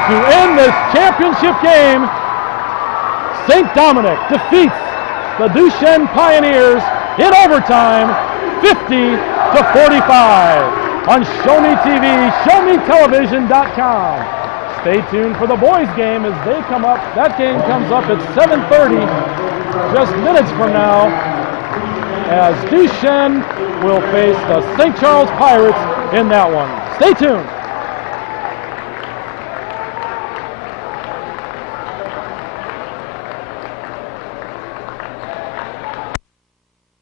to end this championship game. St. Dominic defeats the Duchense Pioneers in overtime, 50-45 on Show Me TV, ShowMeTelevision.com. Stay tuned for the boys' game as they come up. That game comes up at 7:30, just minutes from now, as Duchense will face the St. Charles Pirates in that one. Stay tuned.